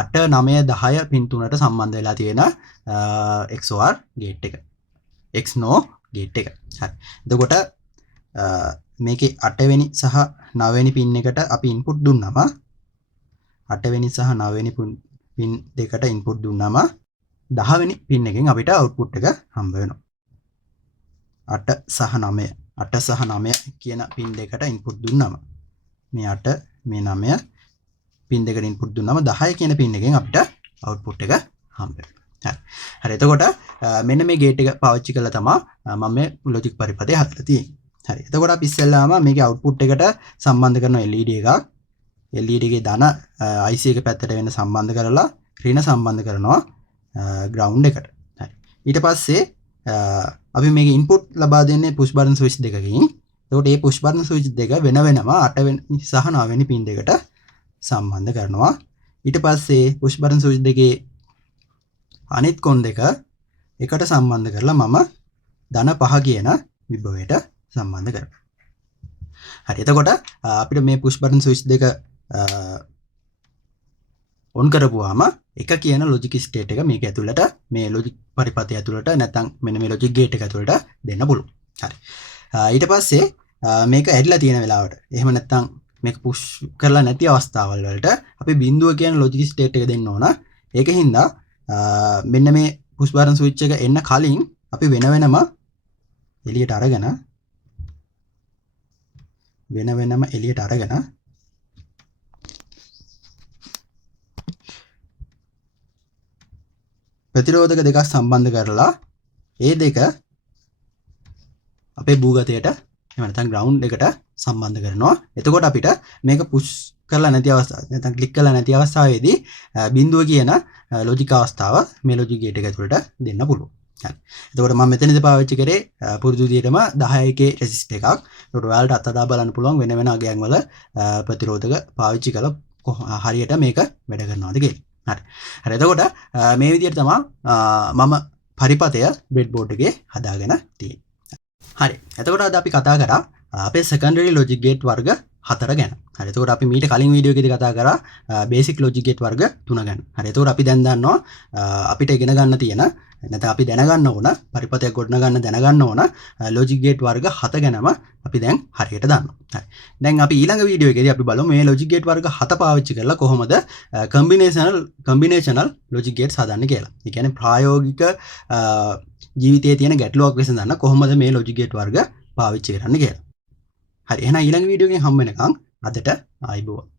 8 9 10 pin 3ට සම්බන්ධ වෙලා තියෙන XOR gate එක. XNOR gate එක. හරි. එතකොට මේකේ 8 වෙනි සහ 9 වෙනි pin එකට අපි input දුන්නාම 8 වෙනි සහ 9 වෙනි pin දෙකට input දුන්නාම 10 වෙනි pin එකෙන් අපිට output එක හම්බ වෙනවා. 8 සහ 9 කියන pin දෙකට input දුන්නාම මේ 8 මේ 9 pin දෙකට input දුන්නාම 10 කියන pin එකෙන් අපිට output එක හම්බ වෙනවා. හරි. එතකොට මෙන්න මේ gate එක පාවිච්චි කරලා තමයි මම මේ logic පරිපථය හදලා තියෙන්නේ. හරි. එතකොට අපි ඉස්සෙල්ලාම මේකේ output එකට සම්බන්ධ කරන LED එකක් LED එකේ ධන IC එක පැත්තට වෙන සම්බන්ධ කරලා ඍණ සම්බන්ධ කරනවා ground එකට. හරි. ඊට පස්සේ අපි මේකේ input ලබා දෙන්නේ push button switch දෙකකින්. එතකොට මේ push button switch දෙක වෙන වෙනම 8 වෙනි සහ 9 වෙනි pin දෙකට සම්බන්ධ කරනවා. ඊට පස්සේ push button switch දෙකේ අනිත් කොන් දෙක එකට සම්බන්ධ කරලා මම ධන 5 කියන විභවයට සම්බන්ධ කරනවා. හරි. එතකොට අපිට මේ push button switch දෙක on කරපුවාම එක කියන logic state එක මේක ඇතුළට මේ logic පරිපථය ඇතුළට නැත්නම් මෙන්න මේ logic gate එක ඇතුළට දෙන්න පුළුවන්. හරි. ඊට පස්සේ මේක ඇරිලා තියෙන වෙලාවට එහෙම නැත්නම් මේක push කරලා නැති අවස්ථාවල් වලට අපි බිඳුව කියන logic state එක දෙන්න ඕන. ඒකින්ද මෙන්න මේ push button switch එක එන්න කලින් අපි වෙන වෙනම එළියට අරගෙන වෙන වෙනම එළියට අරගෙන ප්‍රතිරෝධක දෙකක් සම්බන්ධ කරලා ඒ දෙක අපේ භූගතයට එහෙම නැත්නම් ග්‍රවුන්ඩ් එකට සම්බන්ධ කරනවා. එතකොට අපිට මේක පුෂ් කරලා නැති අවස්ථාව නැත්නම් ක්ලික් කරලා නැති අවස්ථාවේදී බිඳුව කියන ලොජික් අවස්ථාව මේ ලොජික් ගේට් එක ඇතුළට දෙන්න පුළුවන්. හරි. එතකොට මම මෙතනදී පාවිච්චි කරේ පුරුදු විදිහටම 10k රෙසිස්ට් එකක්. එතකොට ඔයාලට අත්දැක බලන්න පුළුවන් වෙන වෙන අගයන් වල ප්‍රතිරෝධක පාවිච්චි කරලා හරියට මේක වැඩ කරනවද කියලා. හරි. හරි. එතකොට මේ විදිහට තමයි මම පරිපතය බ්‍රෙඩ් බෝඩ් එකේ හදාගෙන තියෙන්නේ. හරි. එතකොට අද අපි කතා කරා අපේ secondary logic gate වර්ග 4 ගැන. හරි. එතකොට අපි මීට කලින් වීඩියෝ එකේදී කතා කරා basic logic gate වර්ග 3 ගැන. හරි. එතකොට අපි දැන් දන්නවා අපිට ඉගෙන ගන්න තියෙන නැත්නම් අපි දැනගන්න ඕන පරිපතයක් ගොඩනගන්න දැනගන්න ඕන logic gate වර්ග 7 ගැනම අපි දැන් හරියට දන්නවා. හරි. දැන් අපි ඊළඟ වීඩියෝ එකේදී අපි බලමු මේ logic gate වර්ග 7 පාවිච්චි කරලා කොහොමද combinational logic gates හදන්නේ කියලා. ඒ කියන්නේ ප්‍රායෝගික ජීවිතයේ තියෙන ගැටලුවක් විසඳන්න කොහොමද මේ logic gate වර්ග පාවිච්චි කරන්න කියලා. හරි. එහෙනම් ඊළඟ වීඩියෝ එකෙන් හම්බ වෙනකන් අදට ආයිබෝවන්.